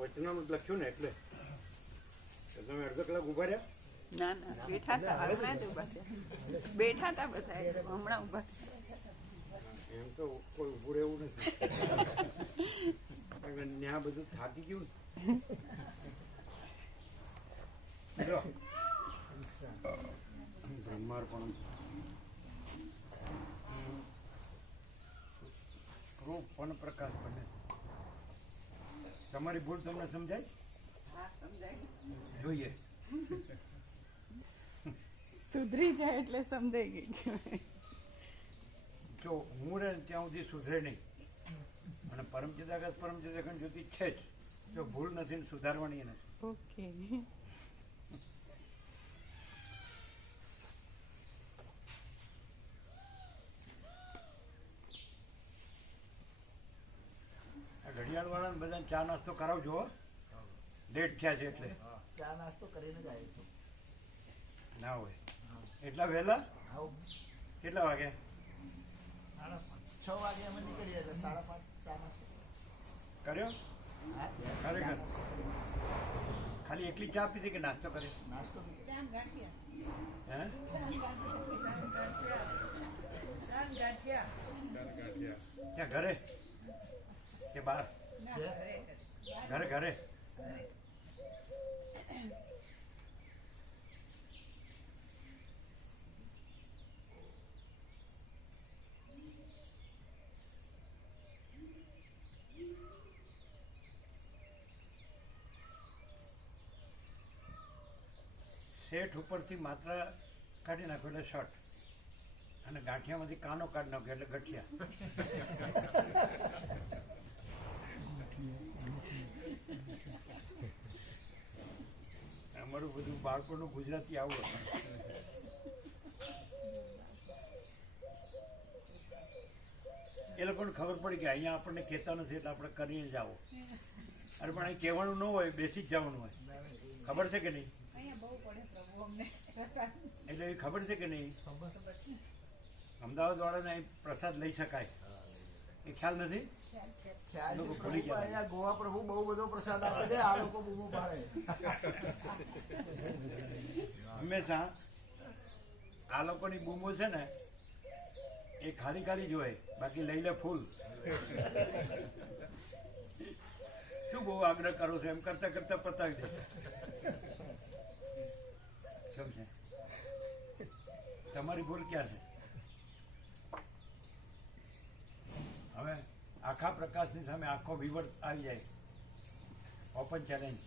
વચનામૃત લખ્યું ને એટલે તમે અડધો કલાક ઉભા રહ્યા? ના ના, બેઠા હતા, હમણાં જ ઉભા થયા. બેઠા હતા બધા, હમણાં ઉભા થયા. એમ તો કોઈ ઉભું રહેવું નથી. ત્યાં બધું થાકી ગયું ને. બ્રહ્માર્પણ રૂપ પણ પ્રકાશ બને. તમારી ભૂલ તમને સમજાય? જોઈએ સુધરી જાય એટલે સમજાઈ ગઈ. જો હું રહે ત્યાં સુધી સુધરે નહીં, અને પરમચિદાકાશ પરમચિદાખંડ જ્યોતિ છે જ, જો ભૂલ નથી ને સુધારવાની નથી. ઓકે. ઘડિયાળ વાળા બધા ચા નાસ્તો કરાવજો, લેટ થયા છે એટલે. ચા નાસ્તો કરીને જ આવ્યો ના હોય એટલા વહેલા? કેટલા વાગે? 6 વાગે અમે નીકળીએ એટલે 5:30 ચા નાસ્તો કર્યો? ખરેખર ખાલી એકલી ચા પીધી કે નાસ્તો કર્યો? નાસ્તો હે? ત્યાં ઘરે કે બહાર? ઘરે ઘરે. શેઠ ઉપરથી માત્રા કાઢી નાખો એટલે શર્ટ, અને ગાંઠિયામાંથી કાનો કાઢી નાખો એટલે ગઠિયા. અમારું બધું બાળકોનું ગુજરાતી આવું હતું. એ લોકોને ખબર પડી કે અહીંયા આપણને કહેતા નથી એટલે આપણે કરીને જ આવો. અરે પણ અહીં કહેવાનું ન હોય, બેસી જ જવાનું હોય. ખબર છે કે નહીં? એટલે એ ખબર છે કે નહીં? અમદાવાદ વાળાને અહીં પ્રસાદ લઈ શકાય એ ખ્યાલ નથી? લોકો ભૂલી ગયા. ગોવા પ્રભુ બહુ બધો પ્રસાદ આપે છે, આ લોકો બૂમો પાડે. હંમેશા આ લોકોની બૂમો છે ને એ ખાલી ખાલી જ હોય, બાકી લઈ લે ફૂલ. શું બહુ આગ્રહ કરો છો? એમ કરતા કરતા પતાવી દે. સમજે? તમારી ભૂલ ક્યાં છે? હવે આખા પ્રકાશની સામે આખો વિવર આવી જાય. Open challenge.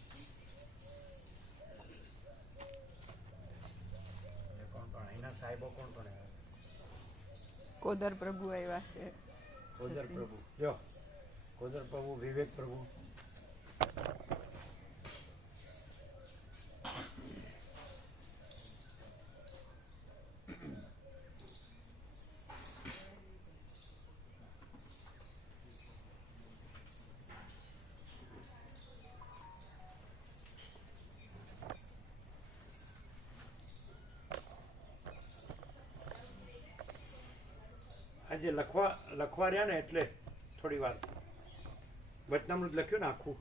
કોણ પણ અહીંના સાહેબો કોણ પણ કોદર પ્રભુ આવ્યા છે. કોદર પ્રભુ જો, કોદર પ્રભુ, વિવેક પ્રભુ. આજે લખવા રહ્યા ને એટલે થોડી વાર વચનામૃત લખ્યું ને આખું.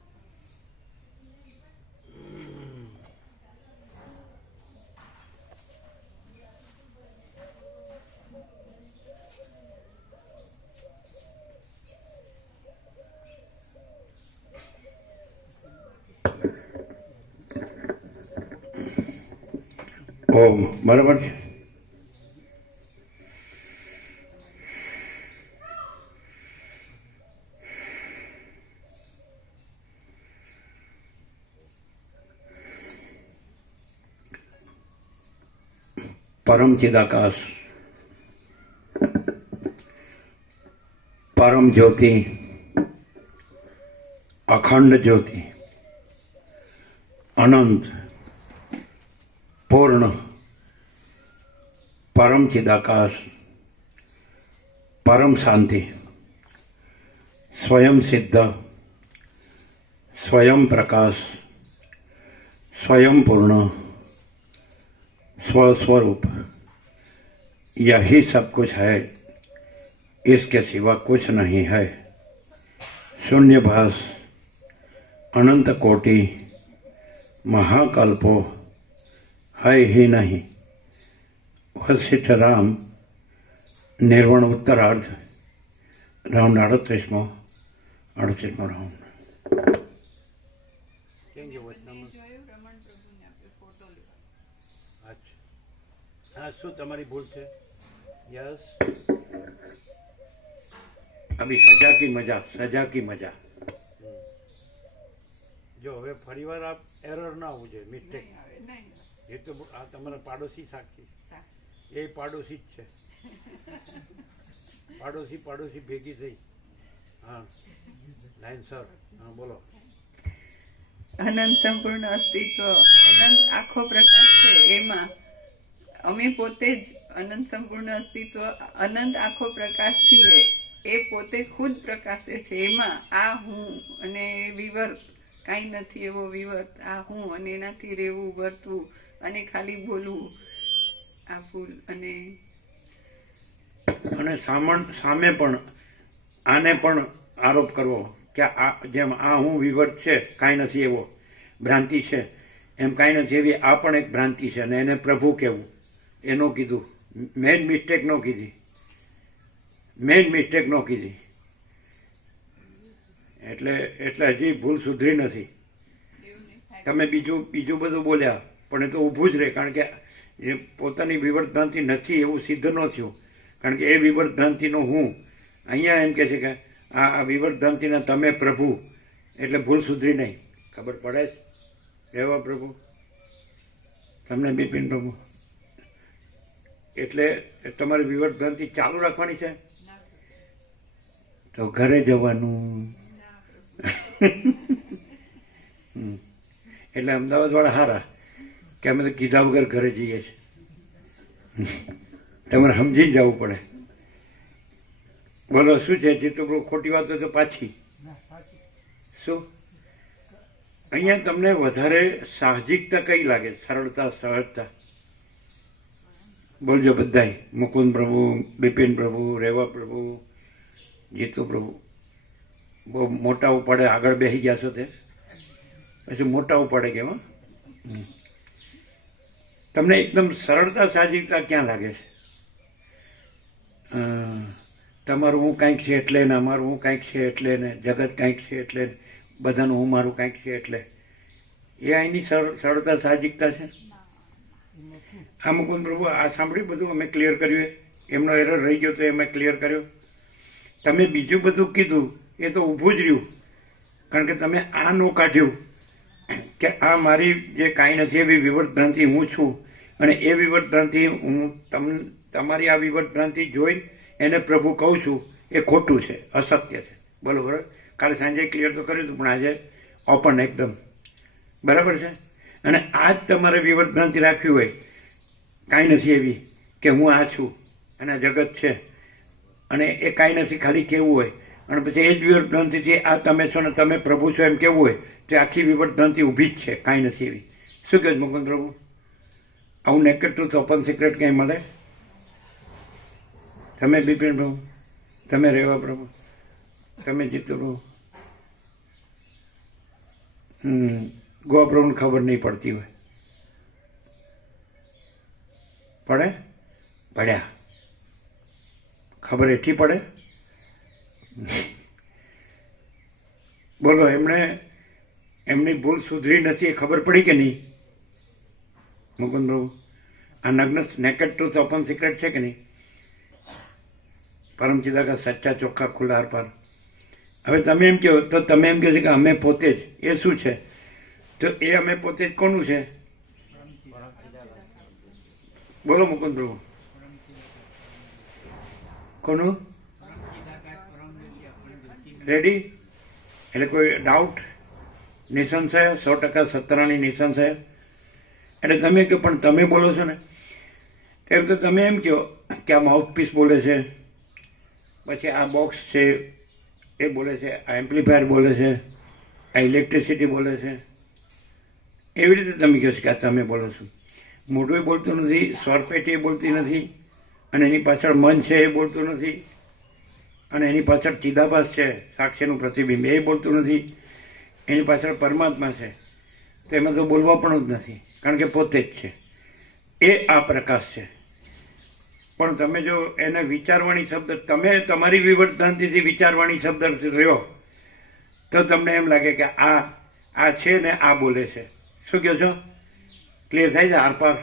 ઓમ બરાબર છે. परम चिदाकाश, परम ज्योति, अखंड ज्योति, अनंत, पूर्ण, परम चिदाकाश, परम शांति, स्वयं सिद्ध, स्वयं प्रकाश, स्वयं पूर्ण स्वस्वरूप यही सब कुछ है, इसके सिवा कुछ नहीं है। शून्यभास अनंत कोटि महाकल्पो है ही नहीं। वशिष्ठ राम निर्वाण उत्तरार्ध राउंड 38मो राउंड। જોયું રમણ પ્રભુને આપણે ફોટો લેવા. અચ્છા, હા, શું તમારી ભૂલ છે? યસ, અભી સજા કી મજા, સજા કી મજા. જો હવે ફરીવાર આ એરર ના હોવું જોઈએ, મિસ્ટેક. નહીં આવે, નહીં આવે. એ તો આ તમારા પાડોશી સાક્ષી સા- એ પાડોશી જ છે. પાડોશી ભેગી થઈ. હા, લાઈન સર, હા બોલો. અનંત સંપૂર્ણ અસ્તિત્વ, અનંત આખો પ્રકાશ છે, એમાં અમે પોતે જ અનંત સંપૂર્ણ અસ્તિત્વ, અનંત આખો પ્રકાશ છીએ. એ પોતે ખુદ પ્રકાશે છે. એમાં આ હું અને વિવર્ત કાંઈ નથી એવો વિવર્ત. આ હું અને એનાથી રહેવું, વર્તવું અને ખાલી બોલવું, આ ભૂલ. અને સામે પણ આને પણ આરોપ કરવો કે આ જેમ આ હું વિવર્ત છે, કાંઈ નથી એવો, ભ્રાંતિ છે, એમ કાંઈ નથી એવી આ પણ એક ભ્રાંતિ છે, અને એને પ્રભુ કહેવું, એનું કીધું. મેન મિસ્ટેક ન કીધી, એટલે હજી ભૂલ સુધરી નથી. તમે બીજું બધું બોલ્યા પણ એ તો ઊભું જ રહે, કારણ કે એ પોતાની વિવર્ત ભ્રાંતિ નથી એવું સિદ્ધ ન થયું, કારણ કે એ વિવર્ત ભ્રાંતિનો હું અહીંયા એમ કહે છે કે આ વિવર્ત ભ્રાંતિના તમે પ્રભુ, એટલે ભૂલ સુધરી નહીં. ખબર પડે જ એવા પ્રભુ તમને બિપિન પ્રભુ, એટલે તમારી વિવર્ત ભ્રાંતિ ચાલુ રાખવાની છે તો ઘરે જવાનું. એટલે અમદાવાદવાળા હારા કે અમે તો કીધા વગર ઘરે જઈએ છીએ. તમારે સમજીને જવું પડે. બોલો શું છે? જે તો ખોટી વાત હોય તો પાછી શું? અહીંયા તમને વધારે સાહજિકતા કઈ લાગે? સરળતા, સહજતા? બોલજો બધાય. મુકુંદ પ્રભુ, બિપિન પ્રભુ, રેવા પ્રભુ, જીતુ પ્રભુ. બહુ મોટા ઉપાડે આગળ બેસી ગયા છો તે પછી મોટા ઉપાડે કેમ? તમને એકદમ સરળતા, સાહજિકતા ક્યાં લાગે છે? તમારું હું કાંઈક છે એટલે ને અમારું હું કાંઈક છે એટલે ને જગત કાંઈક છે એટલે બધાનું હું મારું કાંઈક છે એટલે એ અહીંની સરળતા, સાહજિકતા છે? હા મુકુંદ પ્રભુ, આ સાંભળ્યું બધું અમે ક્લિયર કર્યું. એમનો એરર રહી ગયો તો અમે ક્લિયર કર્યો. તમે બીજું બધું કીધું એ તો ઊભું જ રહ્યું, કારણ કે તમે આ નો કાઢ્યું કે આ મારી જે કાંઈ નથી એવી વિવર્ત ભ્રાંતિ હું છું, અને એ વિવર્ત ભ્રાંતિ હું તમારી આ વિવર્ત ભ્રાંતિ જોઈ એને પ્રભુ કહું છું, એ ખોટું છે, અસત્ય છે. બરાબર? કાલે સાંજે ક્લિયર તો કર્યું હતું, પણ આજે ઓપન એકદમ બરાબર છે. અને આ જ તમારે વિવર્ત ભ્રાંતિ રાખવી હોય, કાંઈ નથી એવી કે હું આ છું અને આ જગત છે, અને એ કાંઈ નથી ખાલી કહેવું હોય, અને પછી એ જ વિવર્ત ભ્રાંતિથી આ તમે છો ને તમે પ્રભુ છો એમ કહેવું હોય, તો આખી વિવર્ત ભ્રાંતિ ઊભી જ છે, કાંઈ નથી એવી. શું કહે છે મુકુંદ પ્રભુ? આવું નેકેડ ટ્રુથ, ઓપન સિક્રેટ ક્યાંય મળે? તમે બિપિન પ્રભુ, તમે રેવા પ્રભુ, તમે જીતુ પ્રભુ, ગોવા પ્રભુને ખબર નહીં પડતી હોય. પડે? પડ્યા. ખબર એઠી પડે? બોલો, એમની ભૂલ સુધરી નથી એ ખબર પડી કે નહીં મુકુંદ પ્રભુ? આ નગ્ન નેકેડ ટ્રુથ, ઓપન સિક્રેટ છે કે નહીં? પરમ ચિદાકા સચ્ચા ચોખ્ખા ખુલ્લા આરપાર. હવે તમે એમ કહો તો તમે એમ કહો છો કે અમે પોતે જ, એ શું છે? તો એ અમે પોતે જ કોનું છે? બોલો મુકુંદ પ્રભુ, કોનું? રેડી? એટલે કોઈ ડાઉટ? નિસંશય, 100% સત્તરાની નિસંશય. એટલે તમે કહો પણ તમે બોલો છો ને, તેમ તો તમે એમ કહો કે આ માઉથપીસ બોલે છે, પછી આ બોક્સ છે એ બોલે છે, આ એમ્પ્લીફાયર બોલે છે, આ ઇલેક્ટ્રિસિટી બોલે છે, એવી રીતે તમે કહો છો કે આ તમે બોલો છો. મોઢું બોલતું નથી, સ્વરપેટી બોલતી નથી, અને એની પાછળ મન છે એ બોલતું નથી, અને એની પાછળ ચિદાભાસ છે સાક્ષીનું પ્રતિબિંબ એ બોલતું નથી, એની પાછળ પરમાત્મા છે. તો એમાં તો બોલવા પણ જ નથી, કારણ કે પોતે જ છે. એ આ પ્રકાશ છે. પણ તમે જો એને વિચારવાણી શબ્દ, તમે તમારી વિવર્તનથી વિચારવાણી શબ્દ રહ્યો તો તમને એમ લાગે કે આ છે ને આ બોલે છે. શું કહો છો? ક્લિયર થાય છે આરપાર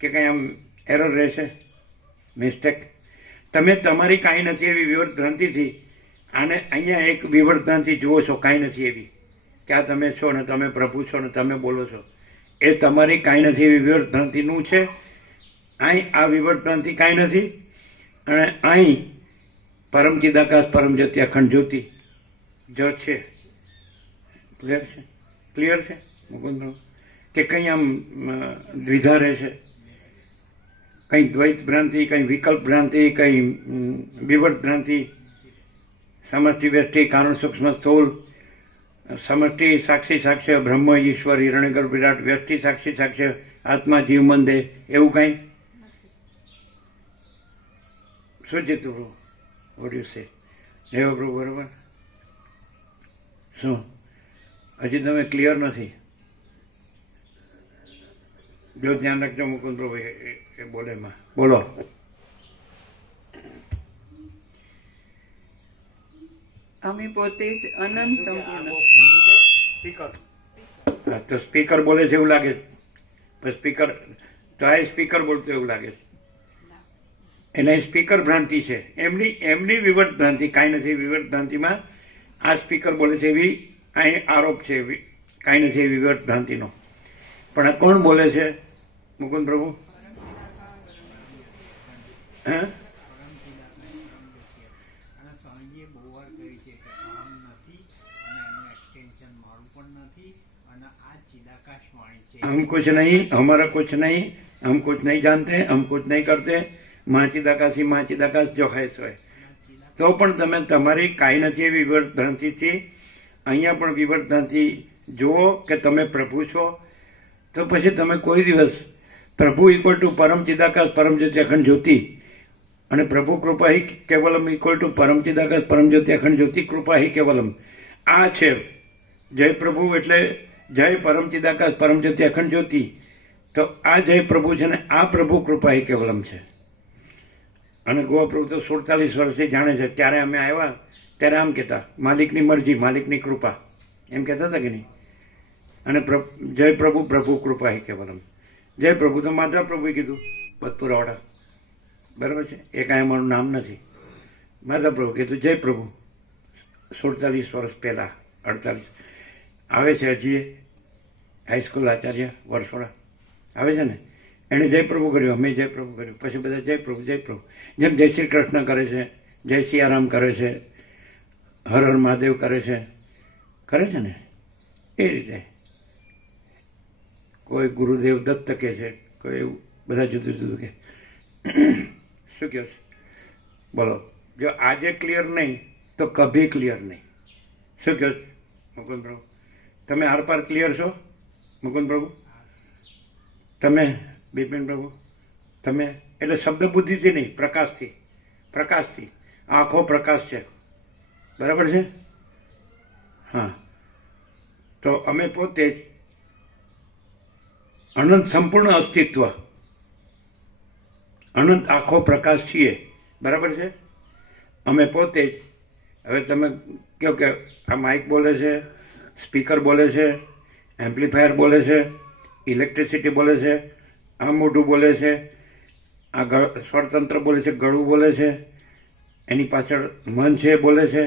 કે કંઈ આમ એરર રહેશે, મિસ્ટેક? તમે તમારી કાંઈ નથી એવી વિવર્તનથી આને અહીંયા એક વિવર્તનથી જુઓ છો, કાંઈ નથી એવી કે આ તમે છો ને તમે પ્રભુ છો ને તમે બોલો છો. એ તમારી કાંઈ નથી એવી વિવર્તનથીનું છે. અહીં આ વિવર્તનથી કાંઈ નથી, અને અહીં પરમ ચિદાકાશ પરમ જ્યોતિ અખંડ જ્યોતિ જો છે. ક્લિયર છે? ક્લિયર છે મુકુંદ? કે કંઈ આમ દ્વિધા રહેશે, કંઈ દ્વૈત ભ્રાંતિ, કંઈ વિકલ્પ ભ્રાંતિ, કંઈ વિવર્ત ભ્રાંતિ, સમષ્ટિ વ્યષ્ટિ કારણ સૂક્ષ્મ સ્થૂલ, સમષ્ટિ સાક્ષી સાક્ષ્ય બ્રહ્મ ઈશ્વર હિરણ્યગર્ભ વિરાટ, વ્યષ્ટિ સાક્ષી સાક્ષ્ય આત્મા જીવ મન દેહ, એવું કાંઈ? શું છે તું વોટ યુ સે? રેવા પ્રભુ બરોબર? શું હજી તમે ક્લિયર નથી? જો ધ્યાન રાખજો મુકુંદ પ્રભુ એ બોલે એમાં બોલો. અમે પોતે જ અનંત સંપૂર્ણ. હા, તો સ્પીકર બોલે છે એવું લાગે છે. પણ સ્પીકર તો આ સ્પીકર બોલતો એવું લાગે છે. એને સ્પીકર ભ્રાંતિ છે. એમની વિવર્ત ભ્રાંતિ કાંઈ નથી. વિવર્ત ભ્રાંતિમાં આ સ્પીકર બોલે છે એવી અહીં આરોપ છે. કાંઈ નથી એવી વિવર્ત ભ્રાંતિનો. પણ આ કોણ બોલે છે મુકુંદ પ્રભુ? હા, हम कुछ नहीं, हमारा कुछ नहीं, हम कुछ नहीं जानते, हम कुछ नहीं करते, माँ चिदाकाश जो है સો. તો પણ તમે તમારી કાંઈ નથી એવી વિવર્ત ભ્રાંતિથી અહીંયા પણ વિવર્ત ભ્રાંતિ જુઓ કે તમે પ્રભુ છો. તો પછી તમે કોઈ દિવસ પ્રભુ ઇક્વલ ટુ પરમ ચિદાકાશ પરમ જ્યોતિ અખંડ જ્યોતિ અને પ્રભુ કૃપા હિ કેવલમ ઇક્વલ ટુ પરમ ચિદાકાશ પરમ જ્યોતિ અખંડ જ્યોતિ કૃપા હિ કેવલમ આ છે. જય પ્રભુ એટલે જય પરમ ચિદાકાશ પરમ જ્યોતિ અખંડ જ્યોતિ. તો આ જય પ્રભુ છે ને આ પ્રભુ કૃપા હિ કેવલમ છે. અને ગોવા પ્રભુ તો 47 વર્ષથી જાણે છે. ત્યારે અમે આવ્યા ત્યારે આમ કહેતા માલિકની મરજી, માલિકની કૃપા, એમ કહેતા હતા કે નહીં? અને જય પ્રભુ પ્રભુ કૃપા હિ કેવલમ. જય પ્રભુ તો માધવ પ્રભુએ કીધું પતપુરાવાળા, બરાબર છે? એ કાંઈ અમારું નામ નથી. માધવ પ્રભુ કીધું જય પ્રભુ 47 વર્ષ પહેલાં, 48 આવે છે હજી હાઈસ્કૂલ આચાર્ય વર્ષોળા આવે છે ને, એણે જય પ્રભુ કર્યું, અમે જય પ્રભુ કર્યું, પછી બધા જય પ્રભુ જય પ્રભુ. જેમ જય શ્રી કૃષ્ણ કરે છે, જય સિયારામ કરે છે, હર હર મહાદેવ કરે છે ને, એ રીતે. કોઈ ગુરુદેવ દત્ત કહે છે, કોઈ એવું બધા જુદું જુદું કે. શું કહો છો? બોલો. જો આજે ક્લિયર નહીં તો કભી ક્લિયર નહીં. શું કહો છો મુકુંદ પ્રભુ? તમે આરપાર ક્લિયર છો મુકુંદ પ્રભુ? તમે બિપિન પ્રભુ? તમે એટલે શબ્દ બુદ્ધિથી નહીં, પ્રકાશથી. આંખો પ્રકાશ છે, બરાબર છે? હા. તો અમે પોતે જ અનંત સંપૂર્ણ અસ્તિત્વ, અનંત આખો પ્રકાશ છીએ, બરાબર છે? અમે પોતે જ. હવે તમે કહો કે આ માઇક બોલે છે, સ્પીકર બોલે છે, એમ્પ્લીફાયર બોલે છે, ઇલેક્ટ્રિસિટી બોલે છે, આ મોઢું બોલે છે, આ સ્વરતંત્ર બોલે છે, ગળું બોલે છે, એની પાછળ મન છે એ બોલે છે,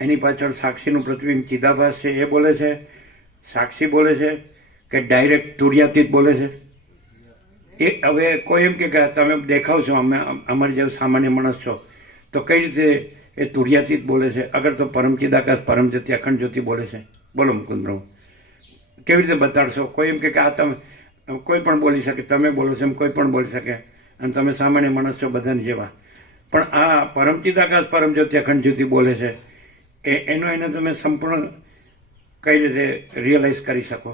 એની પાછળ સાક્ષીનું પ્રતિબિંબ ચિદાભાસ છે એ બોલે છે, સાક્ષી બોલે છે કે ડાયરેક્ટ તુર્યાતીત બોલે છે? એ હવે કોઈ એમ કે તમે દેખાવ છો અમે અમારી જેવું સામાન્ય માણસ છો, તો કઈ રીતે એ તુર્યાતીત બોલે છે? અગર તો પરમ ચિદાકાશ પરમ જ્યોતિ અખંડ જ્યોતિ બોલે છે. બોલો મુકુંદ પ્રભુ, કેવી રીતે બતાડશો? કોઈ એમ કે આ તમે કોઈ પણ બોલી શકે, તમે બોલો છો એમ કોઈ પણ બોલી શકે, અને તમે સામાન્ય માણસ છો બધાને જેવા. પણ આ પરમ ચિદાકાશ પરમ જ્યોતિ અખંડ જ્યોતિ બોલે છે એને તમે સંપૂર્ણ કઈ રીતે રિયલાઇઝ કરી શકો?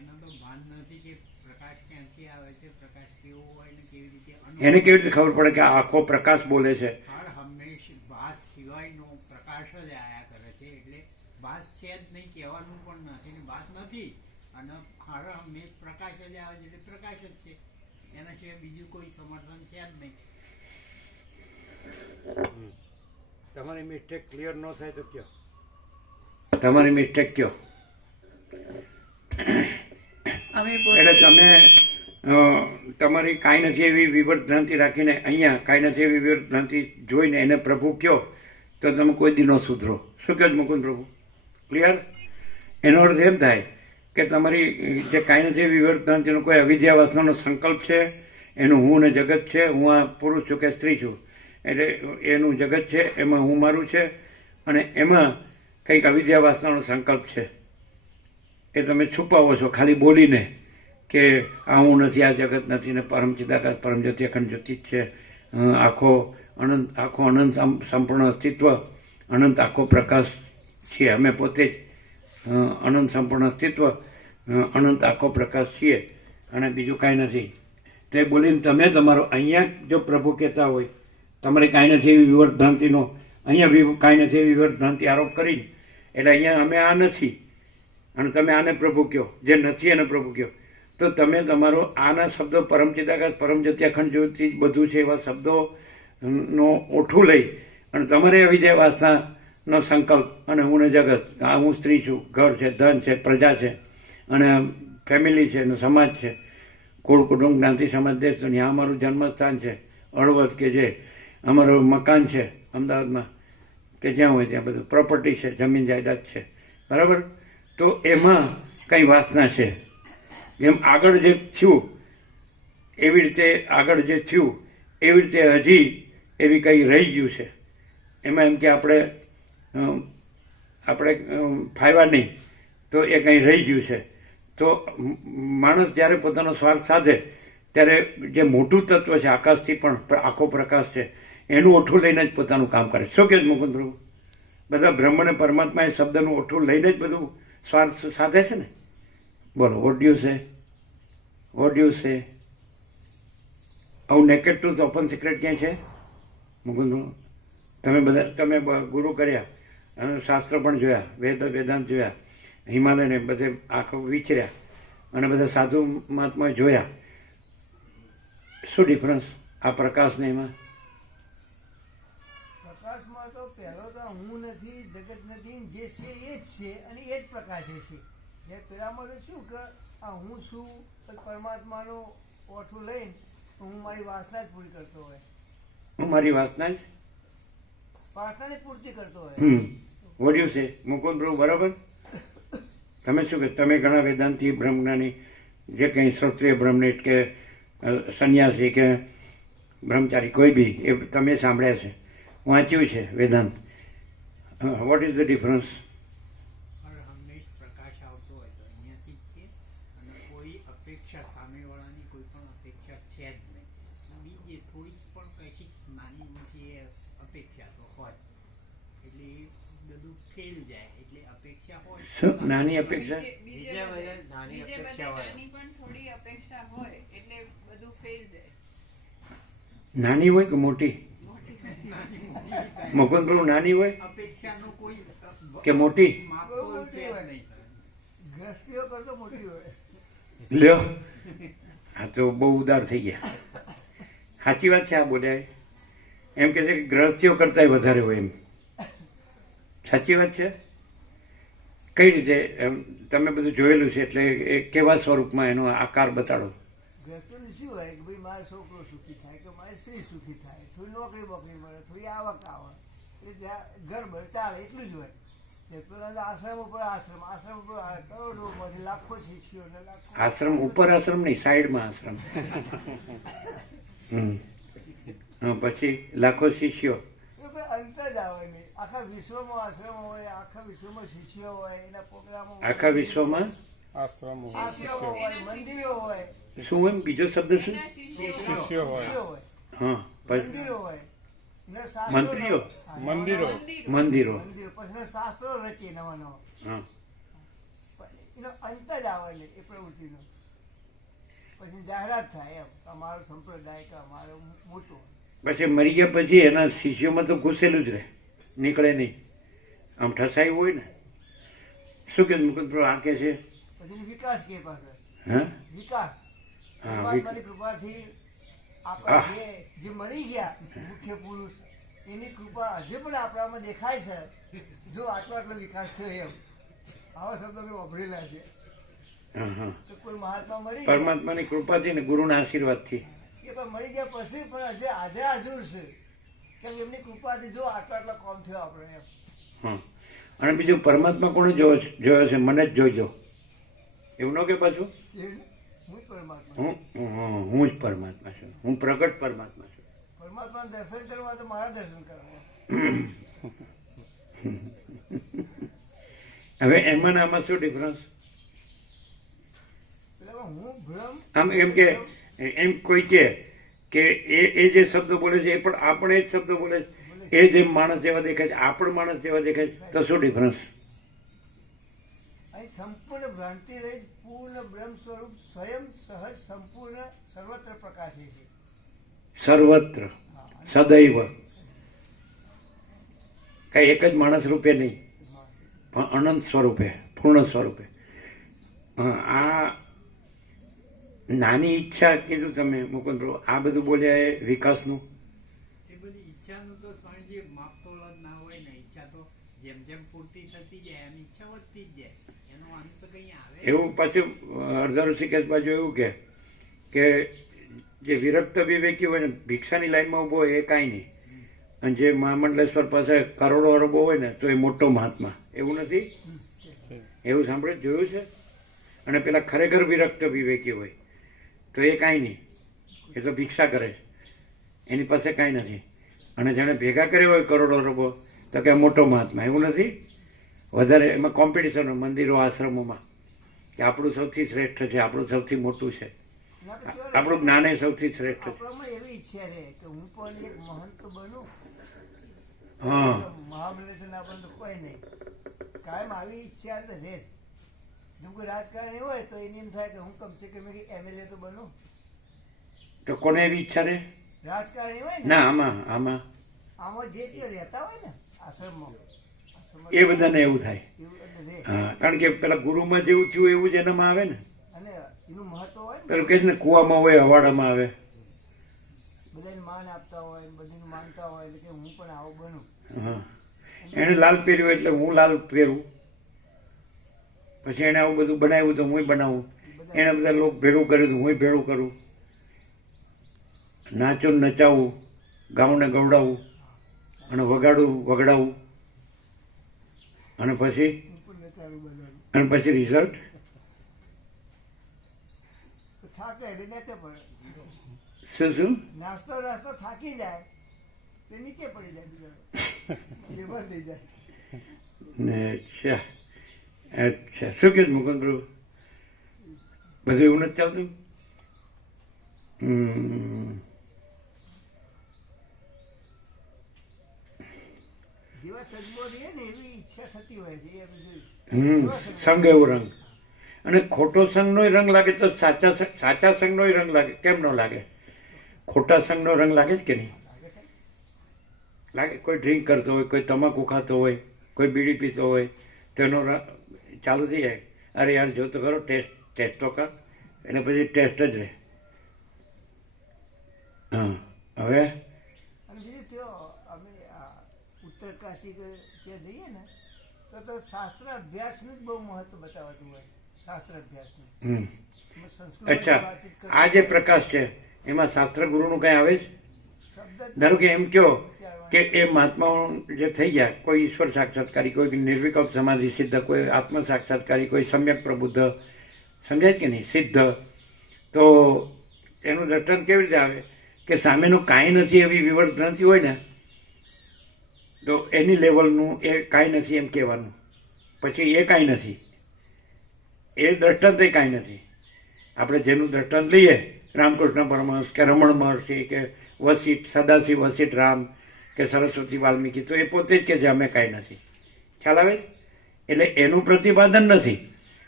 એનો તો ભાન નથી કે પ્રકાશ ક્યાંથી આવે છે, પ્રકાશ કેવો હોય ને કેવી રીતે એને કેવી રીતે ખબર પડે કે આ આખો પ્રકાશ બોલે છે? હર હંમેશ ભાસ સિવાયનો પ્રકાશ જ આયા કરે છે, એટલે ભાસ છે જ નહીં કહેવાનું પણ નથી ને ભાસ નથી, અને હર હંમેશ પ્રકાશ જ આવે છે એટલે પ્રકાશ જ છે, એના સિવાય બીજું કોઈ સમર્થન છે જ નહીં. તમારી મિસ્ટેક ક્લિયર ન થાય તો કયો, તમારી મિસ્ટેક કયો. અમે એટલે પોતે તમે તમારી કાંઈ નથી એવી વિવર્ત ભ્રાંતિ રાખીને અહીંયા કાંઈ નથી એવી વિવર્ત ભ્રાંતિ જોઈને એને પ્રભુ કયો તો તમે કોઈ દી ન સુધરો. શું કહો છો મુકુંદ પ્રભુ? ક્લિયર? એનો અર્થ એમ થાય કે તમારી જે કાંઈ નથી એવી વિવર્ત ભ્રાંતિનો કોઈ અવિદ્યા વાસનાનો સંકલ્પ છે, એનું હું ને જગત છે, હું આ પુરુષ છું કે સ્ત્રી છું, એટલે એનું જગત છે, એમાં હું મારું છે, અને એમાં કંઈક અવિદ્યા વાસનાનો સંકલ્પ છે. એ તમે છુપાવો છો ખાલી બોલીને કે આ હું નથી, આ જગત નથી, ને પરમ ચિદાકાશ પરમ જ્યોતિ અખંડ જ્યોતિ જ છે, આખો અનંત સંપૂર્ણ અસ્તિત્વ, અનંત આખો પ્રકાશ છીએ અમે પોતે જ, અનંત સંપૂર્ણ અસ્તિત્વ, અનંત આખો પ્રકાશ છીએ, અને બીજું કાંઈ નથી. તે બોલીને તમે તમારો અહીંયા જો પ્રભુ કહેતા હોય તમારે કાંઈ નથી એવી વિવર્ત ભ્રાંતિનો અહીંયા કાંઈ નથી એવી વિવર્ત ભ્રાંતિ આરોપ કરીને, એટલે અહીંયા અમે આ નથી અને તમે આને પ્રભુ કહો, જે નથી એને પ્રભુ કહો, તો તમે તમારો આના શબ્દો પરમ ચિદાકાશ પરમ જ્યોતિ અખંડ જ્યોતિ બધું છે એવા શબ્દોનો ઓઠું લઈ અને તમારે અવિદ્યા વાસનાનો સંકલ્પ, અને હું ને જગત, આ હું સ્ત્રી છું, ઘર છે, ધન છે, પ્રજા છે, અને ફેમિલી છે, અને સમાજ છે, કુળ કુટુંબ જ્ઞાતિ સમાજ દેશ દુનિયા, આ અમારું જન્મસ્થાન છે હળવદ, કે જે અમારું મકાન છે અમદાવાદમાં, કે જ્યાં હોય ત્યાં બધું પ્રોપર્ટી છે, જમીન જાયદાદ છે, બરાબર? તો એમાં કંઈ વાસના છે. જેમ આગળ જે થયું એવી રીતે આગળ જે થયું એવી રીતે હજી એવી કંઈ રહી ગયું છે. એમાં એમ કે આપણે ફાયવા નહીં તો એ કંઈ રહી ગયું છે. તો માણસ જ્યારે પોતાનો સ્વાર્થ સાધે ત્યારે જે મોટું તત્વ છે આકાશથી પણ આખો પ્રકાશ છે એનું ઓઠું લઈને જ પોતાનું કામ કરે. શું કહે છે મુકુંદ પ્રભુ? બધા બ્રહ્મ અને પરમાત્મા એ શબ્દનું ઓઠું લઈને જ બધું સ્વાર્થ સાધે છે ને. બોલો, what do you say? What do you say? આવું નેકેડ ટ્રુથ ઓપન સિક્રેટ ક્યાં છે મુકુંદ પ્રભુ? તમે ગુરુ કર્યા, શાસ્ત્ર પણ જોયા, વેદાંત જોયા, હિમાલયને બધે આખો વિચર્યા, અને બધા સાધુ મહાત્મા જોયા. શું ડિફરન્સ આ પ્રકાશને એમાં? પ્રકાશમાં તો પહેલો તો હું નથી, જગત નથી, જે છે એ જ છે અને એ જ પ્રકાશે છે. જે પેલામાં તો શું કે આ હું છું પરમાત્માનું ઓઠું લઈને હું મારી વાસના જ પૂરી કરતો હોય, હું મારી વાસનાની પૂર્તિ કરતો હોય. વોટ યુ સે મુકુંદ પ્રભુ? બરાબર. તમે શું કહે? તમે ઘણા વેદાંતિ બ્રહ્મજ્ઞાની, જે કંઈ શ્રોત્રિય બ્રહ્મનિષ્ઠ કે સંન્યાસી કે બ્રહ્મચારી કોઈ બી, એ તમે સાંભળ્યા છે, વાંચ્યું છે Vedanta. What is the difference? હર હંમેશ પ્રકાશ આવતો હોય તો અહીંયાથી જ છે, અને કોઈ અપેક્ષા સામેવાળાની કોઈ પણ અપેક્ષા છે જ નહીં. બીજી થોડીક પણ કશીક નાની મોટી અપેક્ષા તો હોય એટલે એ બધું ફેલ જાય. એટલે અપેક્ષા હોય શું નાની અપેક્ષા? બીજે બધાની પણ થોડી અપેક્ષા હોય એટલે બધું ફેલ જાય. નાની હોય કે મોટી? મુકુંદ પ્રભુ, નાની હોય અપેક્ષાનો કોઈ કે મોટી? માપતોલ છે જ નહીં. ગ્રસ્તીઓ કરતો મોટી હોય. લ્યો, આ તો બહુ ઉદાર થઈ ગયા. સાચી વાત છે આ બોલ્યા. એમ કે છે કે ગ્રહસ્થીઓ કરતાંય વધારે હોય એમ. સાચી વાત છે. કઈ રીતે? એમ તમે બધું જોયેલું છે એટલે એ કેવા સ્વરૂપમાં એનો આકાર બતાડો. ગ્રસ્તીઓને શું હોય કે ભાઈ મારો છોકરો સુખી થાય, કે મારી સ્ત્રી સુખી થાય, થોડી નોકરી બોકરી મળે, થોડી આવક આવે, એટલે ત્યાં ઘર ભર ચાલે એટલું જ હોય. આશ્રમ ઉપર આશ્રમ, આશ્રમ ઉપર કરોડોમાંથી લાખો શિષ્યો ને લાખો. આશ્રમ ઉપર આશ્રમ નહીં, સાઈડમાં આશ્રમ. પછી લાખો શિષ્યો. એ કોઈ અંત જ આવે નહીં. આખા વિશ્વમાં આશ્રમ હોય, આખા વિશ્વમાં શિષ્યો હોય, એના પ્રોગ્રામો આખા વિશ્વમાં આશ્રમો હોય, મંદિરો હોય, શું હોય? બીજો શબ્દ શું? શિષ્યો હોય, હા, મંદિરો હોય, ને શાસ્ત્રો મંત્રીઓ, મંદિરો મંદિરો. મંદિરો પછી શાસ્ત્રો રચે નવા નવા. હા, એનો અંત જ આવે નહીં એ પ્રવૃત્તિનો. પછી જાહેરાત થાય એમ અમારો સંપ્રદાય કે અમારો મોટો. પછી મરી ગયા પછી એના શિષ્યોમાં તો ઘૂસેલું જ રહે, નીકળે નહીં, આમ ઠસાયું હોય ને. શું કે મુકુંદ આ કે છે? પછી વિકાસ કે પાછળ હા વિકાસ હા પરમાત્માની કૃપાથી આપણે જે મરી ગયા મુખ્ય પુરુષ એની કૃપા હજુ પણ આપણામાં દેખાય છે. જો આટલો આટલો વિકાસ થયો એમ આવા શબ્દો મેં વાપરેલા છે. હા હા તો કોઈ મહાત્મા મરી ગયા પરમાત્માની કૃપાથી ને ગુરુના આશીર્વાદથી એ પણ મરી ગયા પછી પણ હજુ આજે હાજર છે કેમ કે એમની કૃપાથી જો આટલો આટલો કોમ થયો આપણે એમ. હા. અને બીજું પરમાત્મા કોણે જોયો છે? મને જ જોઈજો એવું ન કે પાછું હું પરમાત્મા હું જ પરમાત્મા છું, હું પ્રગટ પરમાત્મા છું. પરમાત્માનું દર્શન કરવા તો મારા દર્શન કરવા. હવે એમાં ને આમાં શું ડિફરન્સ? એટલે હું ભ્રમ આમ એમ કે એમ કોઈ કે એ જે શબ્દો બોલે છે એ પણ આપણે એ જ શબ્દો બોલે છે. એ જે માણસ જેવા દેખાય છે, આપણે માણસ જેવા દેખાય છે, તો શું ડિફરન્સ? અહીં સંપૂર્ણ ભ્રાંતિ રહિત પૂર્ણ બ્રહ્મ સ્વરૂપ સ્વયં સહજ સંપૂર્ણ સર્વત્ર પ્રકાશે છે. સર્વત્ર સદૈવ કઈ એક જ માણસ રૂપે નહીં પણ અનંત સ્વરૂપે, પૂર્ણ સ્વરૂપે. આ નાની ઈચ્છા કીધું તમે મુકુંદ પ્રભુ, આ બધું બોલ્યા એ વિકાસનું. એ બધી ઈચ્છાનું તો સ્વામીજી માપતોલ જ ના હોય ને. ઈચ્છા તો જેમ જેમ પૂર્તિ થતી જાય એમ ઈચ્છા વધતી જ જાય, એનો અંત કંઈ આવે એવું પાછું અડધા ઋષિકેશ બાજુ એવું કે જે વિરક્ત વિવેકી હોય ને ભિક્ષાની લાઈનમાં ઊભો હોય એ કાંઈ નહીં, અને જે મહામંડલેશ્વર પાસે કરોડો અરબો હોય ને તો એ મોટો મહાત્મા. એવું નથી? એવું સાંભળ્યું, જોયું છે? અને પેલા ખરેખર વિરક્ત વિવેકી હોય તો એ કાંઈ નહીં, એ તો ભિક્ષા કરે છે, એની પાસે કાંઈ નથી. અને જેણે ભેગા કર્યો હોય કરોડો અરબો તો કે મોટો મહાત્મા. એવું નથી? વધારે એમાં કોમ્પિટિશન હોય મંદિરો આશ્રમોમાં કે આપણું સૌથી શ્રેષ્ઠ છે, આપણું સૌથી મોટું છે, આપણું જ્ઞાન એ સૌથી શ્રેષ્ઠ છે. આપણામાં એવી ઈચ્છા રહે કે હું પણ એક મહંત બનું. હા મહાબલેશ્વર ના પણ તો કોઈ નહીં, કાયમ આવી ઈચ્છા તો રહે જ. જેમ કોઈ રાજકારણી હોય તો એને એમ થાય કે હું કમસે કમ MLA તો બનું. તો કોને એવી ઈચ્છા રહે? રાજકારણી હોય ને ના આમાં આમાં જે રહેતા હોય ને આશ્રમમાં એ બધાને એવું થાય. એવું એટલે રહે. હા, કારણ કે પેલા ગુરુમાં જેવું થયું એવું જ એનામાં આવે ને. અને એનું મહત્વ હોય ને પેલું કહે છે ને કૂવામાં હોય હવાડામાં આવે. બધાને માન આપતા હોય બધાને માનતા હોય એટલે કે હું પણ આવું બનું. હા, એણે લાલ પહેર્યું એટલે હું લાલ પહેરું, પછી એણે આવું બધું બનાવ્યું તો હું બનાવું, એણે બધા લોકો ભેળું કર્યું તો હું ભેળું કરું, નાચું ને નચાવું, ગાઉં ને ગવડાવું, અને વગાડું વગડાવું, અને પછી હું પણ નચાવી બનાવું. રિઝલ્ટ તો થાકે એટલે નીચે પડે. શું નાસ્તો થાકી જાય તો નીચે પડી જાય બિચારો. બેભાન થઈ જાય. અચ્છા અચ્છા. શું કે મુકુંદ પ્રભુ, બધું એવું નથી ચાલતું? જેવા સદગુણો રહે ને એવી ઈચ્છા થતી હોય છે એ બધું. સંગ એવો રંગ, અને ખોટો સંગનોય રંગ લાગે તો સાચા સંગનોય રંગ લાગે. કેમ ન લાગે? ખોટા સંગનો રંગ લાગે જ કે નહીં લાગે? કોઈ ડ્રિંક કરતો હોય, કોઈ તમાકુ ખાતો હોય, કોઈ બીડી પીતો હોય તો એનો રંગ ચાલુ થઈ જાય. અરે યાર જો તો ખરો, ટેસ્ટ તો કર, એટલે પછી ટેસ્ટ જ રહે. હા હવે અને બીજું ત્યાં અમે ઉત્તર કાશી કે ત્યાં જઈએ ને તો શાસ્ત્ર અભ્યાસનું જ બહુ મહત્વ બતાવતું હોય. શાસ્ત્ર અભ્યાસનું અચ્છા, આ જે પ્રકાશ છે એમાં શાસ્ત્ર ગુરુનું કંઈ આવે છે? શબ્દ ધારો કે એમ કહો કે એ મહાત્માઓ જે થઈ ગયા, કોઈ ઈશ્વર સાક્ષાત્કારી, કોઈ નિર્વિકલ્પ સમાધિ સિદ્ધ, કોઈ આત્મ સાક્ષાત્કારી, કોઈ સમ્યક પ્રબુદ્ધ, સમજાય કે નહીં, સિદ્ધ, તો એનું દર્શન કેવી રીતે આવે કે સામેનું કાંઈ નથી એવી વિવર્ત ગ્રંથિ હોય ને તો એની લેવલનું એ કાંઈ નથી એમ કહેવાનું. પછી એ કાંઈ નથી, એ દ્રષ્ટાંત એ કાંઈ નથી. આપણે જેનું દ્રષ્ટાંત લઈએ, રામકૃષ્ણ પરમહંસ કે રમણ મહર્ષિ કે વસિષ્ઠ, સદાશિવ વસિષ્ઠ રામ કે સરસ્વતી વાલ્મીકી, તો એ પોતે જ કે છે અમે કાંઈ નથી. ખ્યાલ આવે? એટલે એનું પ્રતિપાદન નથી,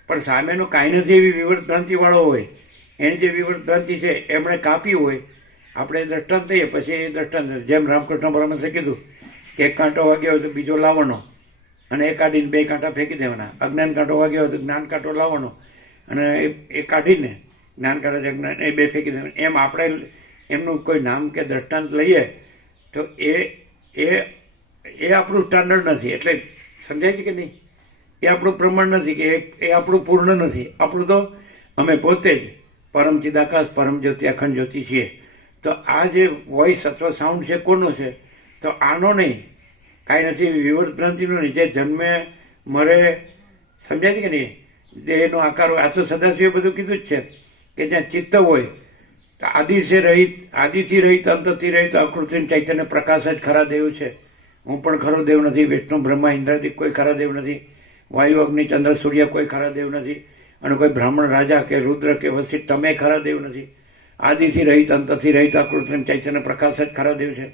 પણ સામેનો કાંઈ નથી એવી વિવર્ત ભ્રાંતિવાળો હોય, એની જે વિવર્ત ભ્રાંતિ છે એમણે કાપી હોય, આપણે દ્રષ્ટાંત દઈએ પછી એ દ્રષ્ટાંત, જેમ રામકૃષ્ણ પરમહંસે કીધું કે એક કાંટો વાગ્યો હોય તો બીજો લાવવાનો અને એ કાઢીને 2 કાંટા ફેંકી દેવાના. અજ્ઞાન કાંટો વાગ્યો હોય તો જ્ઞાન કાંટો લાવવાનો અને એ કાઢીને જ્ઞાન કાંટો અજ્ઞાન એ 2 ફેંકી દેવાના. એમ આપણે એમનું કોઈ નામ કે દ્રષ્ટાંત લઈએ તો એ આપણું સ્ટાન્ડર્ડ નથી. એટલે સમજાય છે કે નહીં? એ આપણું પ્રમાણ નથી કે એ આપણું પૂર્ણ નથી. આપણું તો અમે પોતે જ પરમ ચિદાકાશ પરમ જ્યોતિ અખંડ જ્યોતિ છીએ. તો આ જે વોઇસ અથવા સાઉન્ડ છે કોનો છે? તો આનો નહીં, કાંઈ નથી વિવર્ત ભ્રાંતિનો નહીં. જે જન્મે મરે, સમજાય છે કે નહીં? દેહનો આકાર હોય. આ તો સદાશિવે બધું કીધું જ છે કે જ્યાં ચિત્ત હોય તો આદિથી રહિત અંતથી રહિત અકૃત્રિમ ચૈતન્ય પ્રકાશ જ ખરા દેવ છે. હું પણ ખરો દેવ નથી, વિષ્ણુ બ્રહ્મા ઇન્દ્રાદિક કોઈ ખરા દેવ નથી, વાયુ અગ્નિ ચંદ્ર સૂર્ય કોઈ ખરા દેવ નથી, અને કોઈ બ્રાહ્મણ રાજા કે રુદ્ર કે વસિષ્ઠ તમે ખરા દેવ નથી. આદિથી રહિત અંતથી રહિત અકૃત્રિમ ચૈતન્ય પ્રકાશ જ ખરા દેવ છે.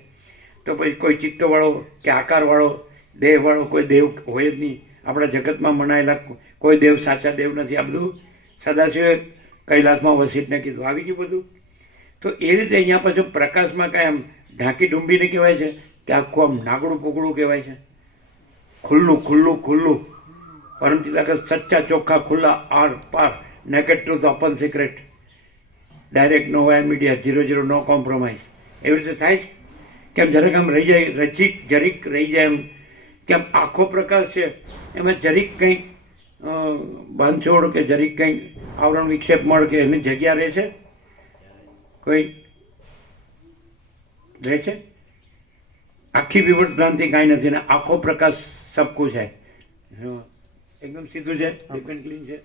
તો પછી કોઈ ચિત્તવાળો કે આકારવાળો દેહવાળો કોઈ દેવ હોય જ નહીં. આપણા જગતમાં મનાયેલા કોઈ દેવ સાચા દેવ નથી. આ બધું સદાશિવે કૈલાસમાં વસિષ્ઠને કીધું. આવી ગયું બધું. તો એ રીતે અહીંયા પાછું પ્રકાશમાં કાંઈ આમ ઢાંકી ડુંબીને કહેવાય છે કે આખું આમ નાગડું પોગડું કહેવાય છે. ખુલ્લું ખુલ્લું ખુલ્લું પરમચિદાકાશ સચ્ચા ચોખ્ખા ખુલ્લા આર પાર naked truth open secret direct no via media 0 no compromise. એવી રીતે થાય છે કેમ? જરાક આમ રહી જાય, જરીક રહી જાય એમ કેમ આખો પ્રકાશ છે એમાં જરીક કંઈક બાંધછોડ કે જરીક કંઈક આવરણ વિક્ષેપ મળ કે એની જગ્યા રહે છે? કોઈ રહે છે? આખી વિવર્ત ભ્રાંતિ કાંઈ નથી ને આખો પ્રકાશ સબકું છે. એકદમ સીધું છે, ડિપેન્ડ ક્લીન છે.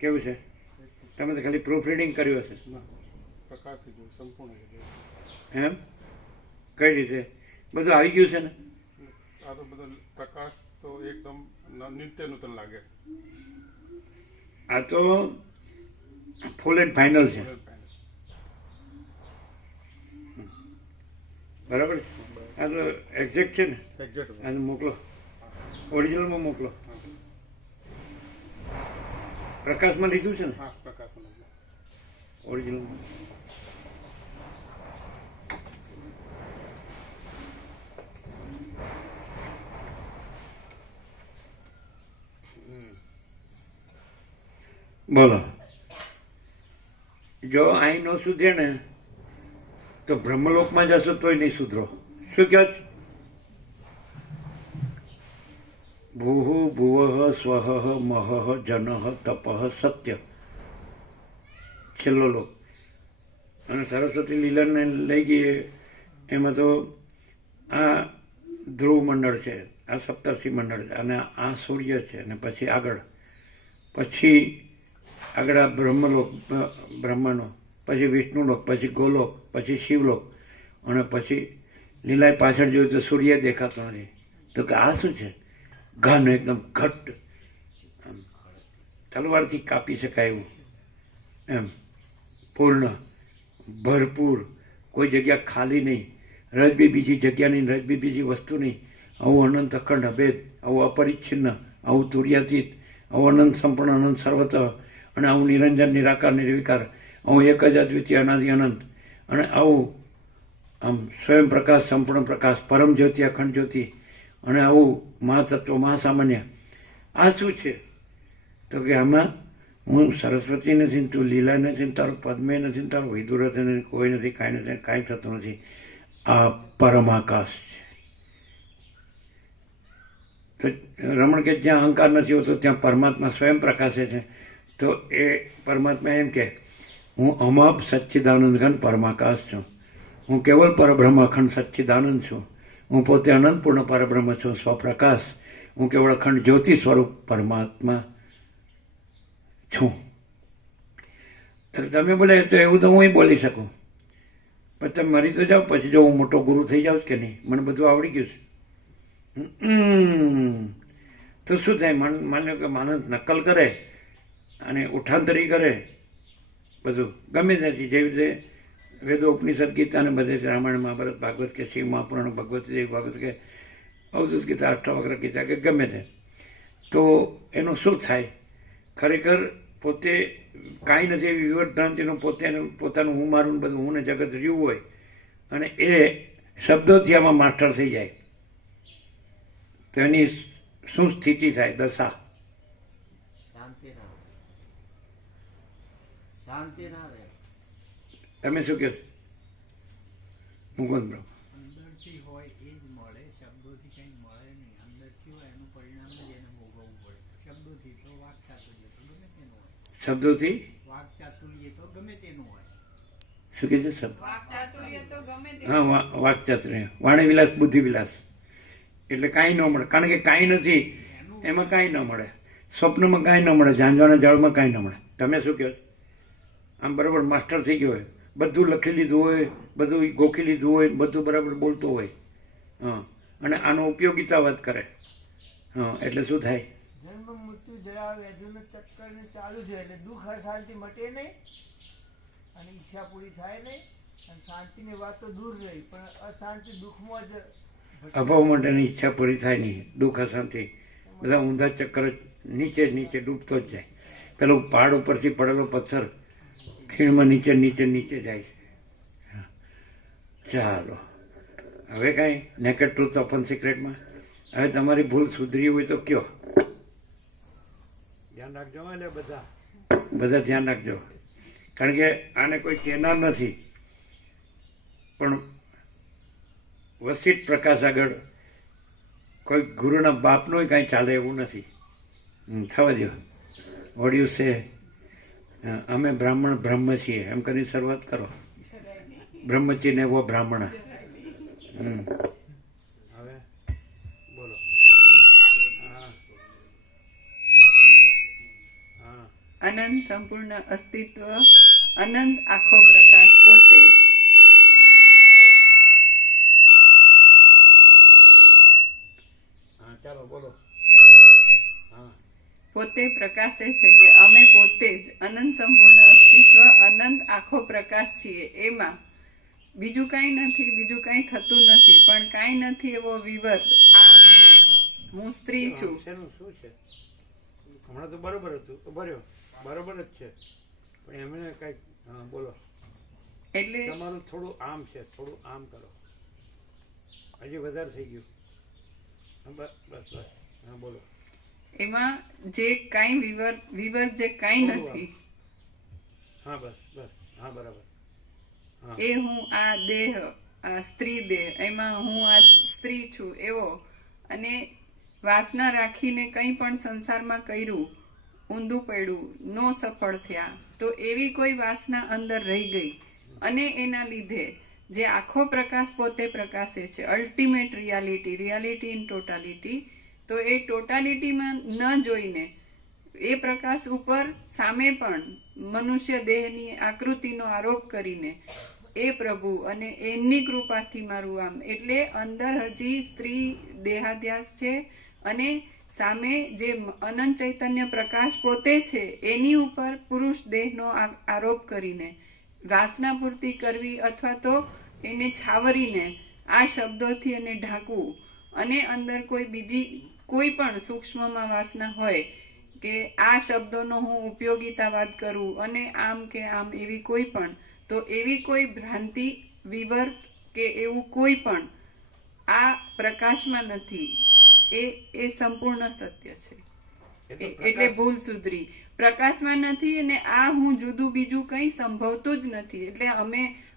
કેવું છે? તમે તો ખાલી પ્રૂફ રીડિંગ કર્યું હશે. એમ કઈ રીતે બધું આવી ગયું છે ને? આ તો બધો પ્રકાશ તો એકદમ નિત્ય નૂતન લાગે. આ તો ફૂલ એન્ડ ફાઇનલ છે. બરાબર છે? આ તો એક્ઝેક્ટ છે ને? આને મોકલો, ઓરિજિનલમાં મોકલો. પ્રકાશમાં લીધું છે ને? હા, પ્રકાશમાં ઓરિજિનલમાં. બોલો. જો અહીં ન સુધરે ને તો બ્રહ્મલોકમાં જશો તોય નહીં સુધરો. શું કહો છો? ભૂઃ ભુવઃ સ્વઃ મહઃ જનઃ તપઃ સત્ય, છેલ્લો લોક. અને સરસ્વતી લીલાને લઈ ગઈ એમાં તો આ ધ્રુવ મંડળ છે, આ સપ્તર્ષિ મંડળ છે, અને આ સૂર્ય છે, અને પછી આગળ આ બ્રહ્મલોક, બ્રહ્માનો, પછી વિષ્ણુલોક, પછી ગોલોક, પછી શિવલોક, અને પછી લીલાય પાછળ જોયું તો સૂર્ય દેખાતો નથી. તો કે આ શું છે? ઘન, એકદમ ઘટ્ટ, આમ તલવારથી કાપી શકાય એવું, એમ પૂર્ણ, ભરપૂર, કોઈ જગ્યા ખાલી નહીં, રજબી બીજી જગ્યા નહીં, રજબી બીજી વસ્તુ નહીં. આવું અનંત અખંડ અભેદ, આવું અપરિચ્છિન્ન, આવું તુર્યાતીત, આવું અનંત સંપૂર્ણ અનંત સર્વત, અને આવું નિરંજન નિરાકાર નિર્વિકાર, આવું એક જ અદ્વિતીય અનાદિ અનંત, અને આવું આમ સ્વયં પ્રકાશ સંપૂર્ણ પ્રકાશ પરમ જ્યોતિ અખંડ જ્યોતિ, અને આવું મહાતત્વ મહાસામાન્ય. આ શું છે? તો કે આમાં હું સરસ્વતી નથી, તું લીલા નથી, તારું પદ્મે નથી, તારું વિદુરથ નથી, કોઈ નથી, કાંઈ નથી, કાંઈ થતું નથી. આ પરમાકાશ છે. તો રમણ કે જ્યાં અહંકાર નથી હોતો ત્યાં પરમાત્મા સ્વયં પ્રકાશે છે. તો એ પરમાત્મા એમ કે હું અમાપ સચ્ચિદાનંદ ઘન પરમાકાશ છું, હું કેવલ પરબ્રહ્મ અખંડ સચ્ચિદાનંદ છું, હું પોતે અનંતપૂર્ણ પરબ્રહ્મ છું, સ્વપ્રકાશ, હું કેવળ અખંડ જ્યોતિ સ્વરૂપ પરમાત્મા છું. તમે બોલે તો એવું તો હું બોલી શકું, પણ તમે મરી તો જાઓ, પછી જો હું મોટો ગુરુ થઈ જાઉં કે નહીં, મને બધું આવડી ગયું છે, તો શું થાય? માનો કે માણસ નકલ કરે અને ઉઠાંતરી કરે, બધું ગમે ત્યાંથી, જેવી રીતે વેદો ઉપનિષદ ગીતા અને બધે રામાયણ મહાભારત ભાગવત કે શિવ મહાપુરાણ ભગવત દેવ ભાગવત કે અવધૂત ગીતા, અષ્ટાવક્ર ગીતા કે ગમે તે, તો એનું શું થાય? ખરેખર પોતે કાંઈ નથી એવી વિવર્ત ભ્રાંતિનું પોતાનું હું મારું ને બધું હું ને જગત રહ્યું હોય અને એ શબ્દોથી આમાં માસ્ટર થઈ જાય તો એની શું સ્થિતિ થાય, દશા? શાંતિ ના રહે. તમે શું કહો મુકુંદ બ્રહ્મ? અંદરથી હોય એ જ મળે, શબ્દોથી કંઈ મળે નહીં. અંદરથી હોય એનું પરિણામ જ એને ભોગવવું પડે. શબ્દોથી તો વાક ચાતુર્ય તો ગમે તેનું હોય. શબ્દોથી વાક ચાતુર્ય તો ગમે તેનું હોય. શું કહે છે શબ્દ? વાક્ચાતુર્ય તો ગમે તે હા, વાકચાતુર્ય, વાણી વિલાસ, બુદ્ધિ વિલાસ, એટલે કાંઈ ન મળે. કારણ કે કાંઈ નથી એમાં કાંઈ ન મળે. સ્વપ્નમાં કાંઈ ન મળે, ઝાંઝવાના જાળમાં કાંઈ ન મળે. તમે શું કહો છો? આમ બરાબર માસ્ટર થઈ ગયો હોય, બધું લખી લીધું હોય, બધું ગોખી લીધું હોય, બધું બરાબર બોલતો હોય, હા, અને આનો ઉપયોગિતા વાત કરે, હા, એટલે શું થાય? જન્મ મૃત્યુ જરા વ્યાધિનું ચક્કર ને ચાલુ છે એટલે દુઃખ હર શાંતિ મટે નહીં અને ઈચ્છા પૂરી થાય નહીં અને શાંતિની વાત તો દૂર રહી પણ અશાંતિ દુઃખમાં જ અભાવ માટેની ઈચ્છા પૂરી થાય નહીં, દુઃખ અશાંતિ, બધા ઊંધા ચક્કર જ નીચે નીચે ડૂબતો જ જાય. પેલો પહાડ ઉપરથી પડેલો પથ્થર ખીણમાં નીચે નીચે નીચે જાય છે. હા. ચાલો, હવે કાંઈ નેકેડ ટ્રુથ ઓપન સિક્રેટમાં હવે તમારી ભૂલ સુધરી હોય તો કયો? ધ્યાન રાખજો એટલે બધા ધ્યાન રાખજો, કારણ કે આને કોઈ કહેનાર નથી, પણ વસિત પ્રકાશ આગળ કોઈ ગુરુના બાપનું કાંઈ ચાલે એવું નથી. થવા દો. What you say? અમે બ્રાહ્મણ બ્રહ્મ છીએ એમ કરીને શરૂઆત કરો. બ્રહ્મચી ને વો બ્રાહ્મણ. હવે બોલો. અનંત સંપૂર્ણ અસ્તિત્વ, અનંત આખો પ્રકાશ પોતે હા, ચાલો બોલો. હા, પોતે પ્રકાશે છે કે અમે પોતે જ અનંત સંપૂર્ણ અસ્તિત્વ, અનંત આખો પ્રકાશ છીએ. એમાં બીજું કાંઈ નથી, બીજું કાંઈ થતું નથી, પણ કાંઈ નથી એવો વિવર. આ હું સ્ત્રી છું. શેનું શું છે? હમણાં તો બરોબર હતું, ભર્યો બરોબર જ છે, પણ એમને કઈક, હા બોલો. એટલે તમારું થોડું આમ છે, થોડું આમ કરો, હજી વધારે થઈ ગયું. હા, બસ બસ બસ, હા બોલો. એમાં જે કાંઈ વિવર જે કાંઈ થોડું નથી, હા બસ બસ, હા બરાબર. હા, એ હું આ દેહ, આ સ્ત્રી દેહ, એમાં હું આ સ્ત્રી છું એવો, અને વાસના રાખીને કંઈ પણ સંસારમાં કર્યું, ઊંધું પડ્યું, નો સફળ થયા, તો એવી કોઈ વાસના અંદર રહી ગઈ અને એના લીધે જે આખો પ્રકાશ પોતે પ્રકાશે છે, અલ્ટિમેટ રિયાલિટી ઇન ટોટાલિટી, તો એ ટોટાલિટીમાં ન જોઈને એ પ્રકાશ ઉપર સામે પણ મનુષ્ય દેહની આકૃતિનો આરોપ કરીને એ પ્રભુ અને એમની કૃપાથી મારું આમ, એટલે અંદર હજી સ્ત્રી દેહાધ્યાસ છે અને સામે જે અનંત ચૈતન્ય પ્રકાશ પોતે છે એની ઉપર પુરુષ દેહનો આરોપ કરીને વાસના પૂર્તિ કરવી અથવા તો એને છાવરીને આ શબ્દોથી એને ઢાંકવું, અને અંદર કોઈ બીજી કોઈ પણ સૂક્ષ્મમાં વાસના હોય કે આ શબ્દોનો હું ઉપયોગિતાવાદ કરું અને આમ કે આમ, એવી કોઈ પણ, તો એવી કોઈ ભ્રાંતિ, વિવર્ત કે એવું કોઈ પણ આ પ્રકાશમાં નથી. એ સંપૂર્ણ સત્ય છે. એટલે ભૂલ સુધરી પ્રકાશમાં નથી, અને આ હું જુદું બીજું કંઈ સંભવતું જ નથી. એટલે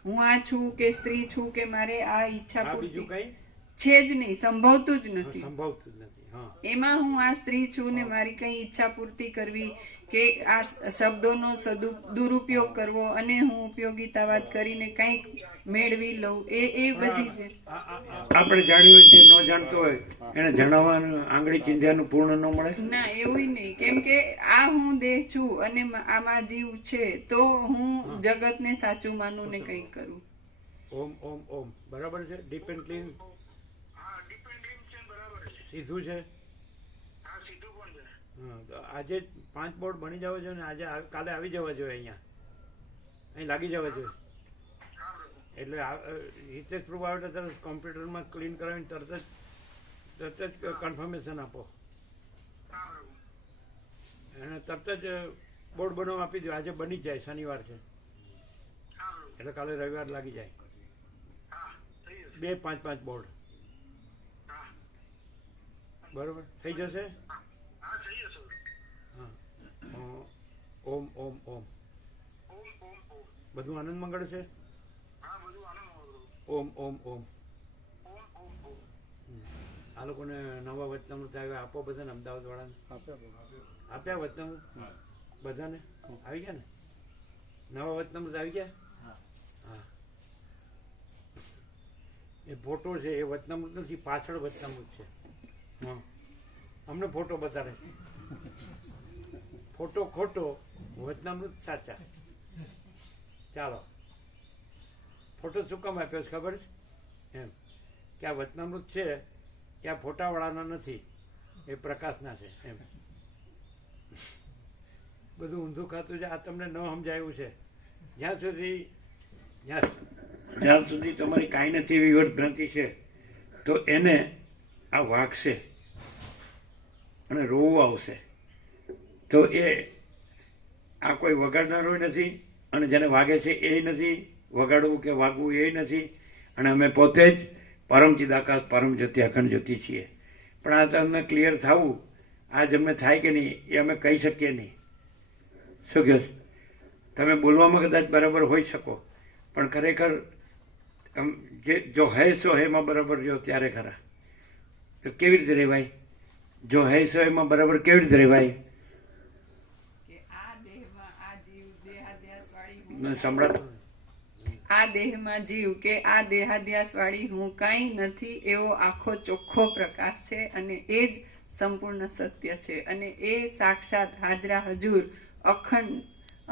હું આ છું કે સ્ત્રી છું કે મારે આ ઈચ્છા આ બીજું પૂરતી કઈ છે જ નહીં, સંભવતું જ નથી. સંભવતું જ નથી. હા, એમાં હું આ સ્ત્રી છું ને મારી કંઈ ઈચ્છા પૂર્તિ કરવી કે આ શબ્દોનો દુરુપયોગ કરવો અને હું ઉપયોગિતાવાદ કરીને કંઈક મેળવી લઉં, એ બધી જ આપણે જાણ્યું જે ન જાણતો હોય એને જણાવવાનું આંગળી ચીંધ્યાનું પૂર્ણ ન મળે. ના, એવું નહીં. કેમ કે આ હું દેહ છું અને આમાં જીવ છે, તો હું જગતને સાચું માનું ને કંઈક કરું. ઓમ ઓમ ઓમ બરાબર છે. ડીપ એન્ડ ક્લીન સીધું છે. હા, તો આજે 5 બોર્ડ બની જવા જોઈએ ને આજે કાલે આવી જવા જોઈએ, અહીંયા અહીં લાગી જવા જોઈએ. એટલે હિતેશ પ્રભુ આવે તો તરત કોમ્પ્યુટરમાં ક્લીન કરાવીને તરત જ તરત જ કન્ફર્મેશન આપો અને તરત જ બોર્ડ બનાવવા આપી દો. આજે બની જ જાય, શનિવાર છે એટલે કાલે રવિવાર લાગી જાય. 2 5 5 બોર્ડ બરોબર થઈ જશે. હા ઓમ ઓમ ઓમ બધું આનંદ મંગળ છે. ઓમ ઓમ ઓમ. આ લોકોને નવા વતનામૃત આવ્યા આપો બધાને, અમદાવાદ વાળાને આપ્યા વતનામૃત બધાને આવી ગયા ને? નવા વતનામૃત આવી ગયા? હા એ ફોટો છે એ વતનામૃત નથી, પાછળ વતનામૃત છે. હા અમને ફોટો બતાડે. ફોટો ખોટો, વતનામૃત સાચા. ચાલો ફોટો શું કામ આપ્યો છે ખબર છે? એમ કે આ વતનામૃત છે કે આ ફોટાવાળાના નથી, એ પ્રકાશના છે. એમ બધું ઊંધું ખાતું છે. આ તમને ન સમજાયું છે. જ્યાં સુધી તમારી કાંઈ નથી એવી વર્તભ્રાંતિ છે તો એને આ વાગશે અને રોવું આવશે. તો એ આ કોઈ વગાડનારો નથી અને જેને વાગે છે એ નથી, વગાડવું કે વાગવું એ નથી. અને અમે પોતે જ પરમ ચિદાકાશ પરમ જ્યોતિ અખંડ જ્યોતિ છીએ. પણ આ તમને ક્લિયર થવું આ જ અમને થાય કે નહીં એ અમે કહી શકીએ નહીં. શું કહો? તમે બોલવામાં કદાચ બરાબર હોઈ શકો પણ ખરેખર જે જો હૈ સો હેમાં બરાબર જો ત્યારે ખરા. તો કેવી રીતે રહેવાય? જો હૈ સો એમાં બરાબર કેવી રીતે રહેવાય? કે આ દેહમાં આ જીવ દેહાધ્યાસવાળી સંભળાતું આ દેહમાં જીવ કે આ દેહાધ્યાસવાળી હું કાંઈ નથી એવો આખો ચોખ્ખો પ્રકાશ છે અને એ જ સંપૂર્ણ સત્ય છે. અને એ સાક્ષાત હાજરા હજુર અખંડ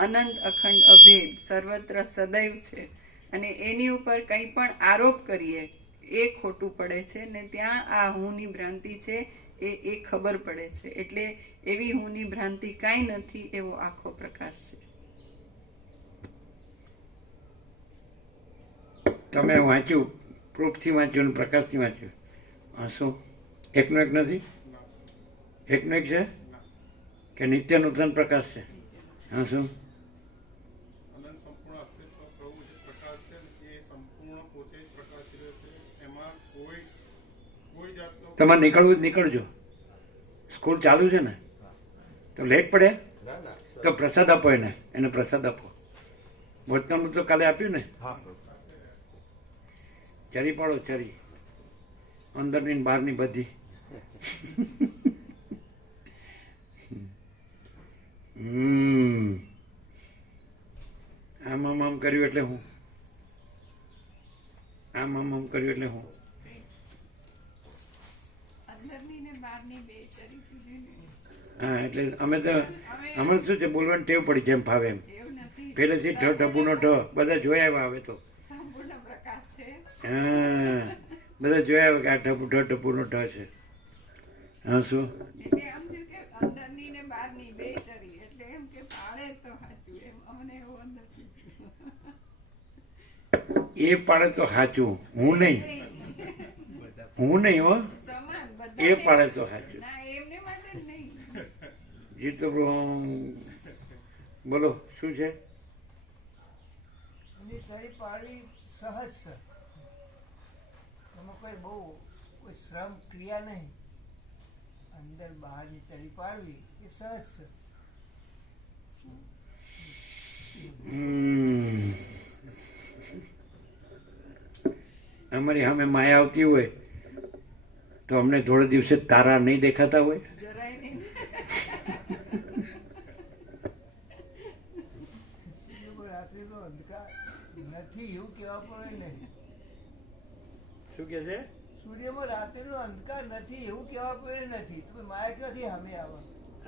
અનંત અખંડ અભેદ સર્વત્ર સદૈવ છે. અને એની ઉપર કંઈ પણ આરોપ કરીએ એ ખોટું પડે છે ને ત્યાં આ હુંની ભ્રાંતિ છે એ ખબર પડે છે. એટલે એવી હુંની ભ્રાંતિ કાંઈ નથી એવો આખો પ્રકાશ છે. તમે વાંચ્યું, પ્રૂફથી વાંચ્યું અને પ્રકાશથી વાંચ્યું. હા શું એકનો એક નથી? એકનો એક છે કે નિત્ય નૂતન પ્રકાશ છે? હા શું અનંત સંપૂર્ણ અસ્તિત્વ પ્રભુ જે પ્રકાશ છે ને એ સંપૂર્ણ પોતે જ પ્રકાશી રહે છે. એમાં કોઈ જાતનો તમારે નીકળવું જ નીકળજો. સ્કૂલ ચાલુ છે ને તો લેટ પડે તો પ્રસાદ આપો એને પ્રસાદ આપો. વતનામૃત તો કાલે આપ્યું ને? ચરી પાડો, ચરી અંદરની ને બહારની બધી. આમ આમ આમ કર્યું એટલે હું, આમ આમ આમ કર્યું એટલે હું. અંદરની ને બહારની બે ચરી સુધીની હા એટલે અમે તો અમે શું છે બોલવાની ટેવ પડી જેમ ફાવે એમ. એવું નથી. પહેલેથી ઢ ઢબુનો ઢ બધા જોયા આવ્યા હવે તો. સંપૂર્ણ પ્રકાશ છે. હા બધા જોયા આવ્યા કે આ ઢ ઢબુનો ઢ છે. હા શું એટલે આમ થયું કે અંદરની ને બહારની બે ચરી એટલે એમ કે પાડે તો સાચું એમ અમને એવું અંદરથી એ પાડે તો સાચું, હું નહીં. હું નહીં હો, સમાન એ બધા પાડે તો સાચું. ના એમને માટે જ નહીં. જીતો બોલો શું છે? એની ચરી પાડવી સહજ છે. એમાં કોઈ બહુ કોઈ શ્રમ ક્રિયા નહીં. અંદર બહારની ચરી પાડવી એ સહજ છે. અમારી સામે માયા આવતી હોય તો અમને થોડા દિવસે તારા નહીં દેખાતા હોય? જરાય નહીં. રાત્રિનો અંધકાર નથી એવું કહેવા પડે નહીં. શું કે છે? સૂર્યમાં રાત્રિનો અંધકાર નથી એવું કહેવા પડે નથી. તમે માયા ક્યાંથી સામે આવો?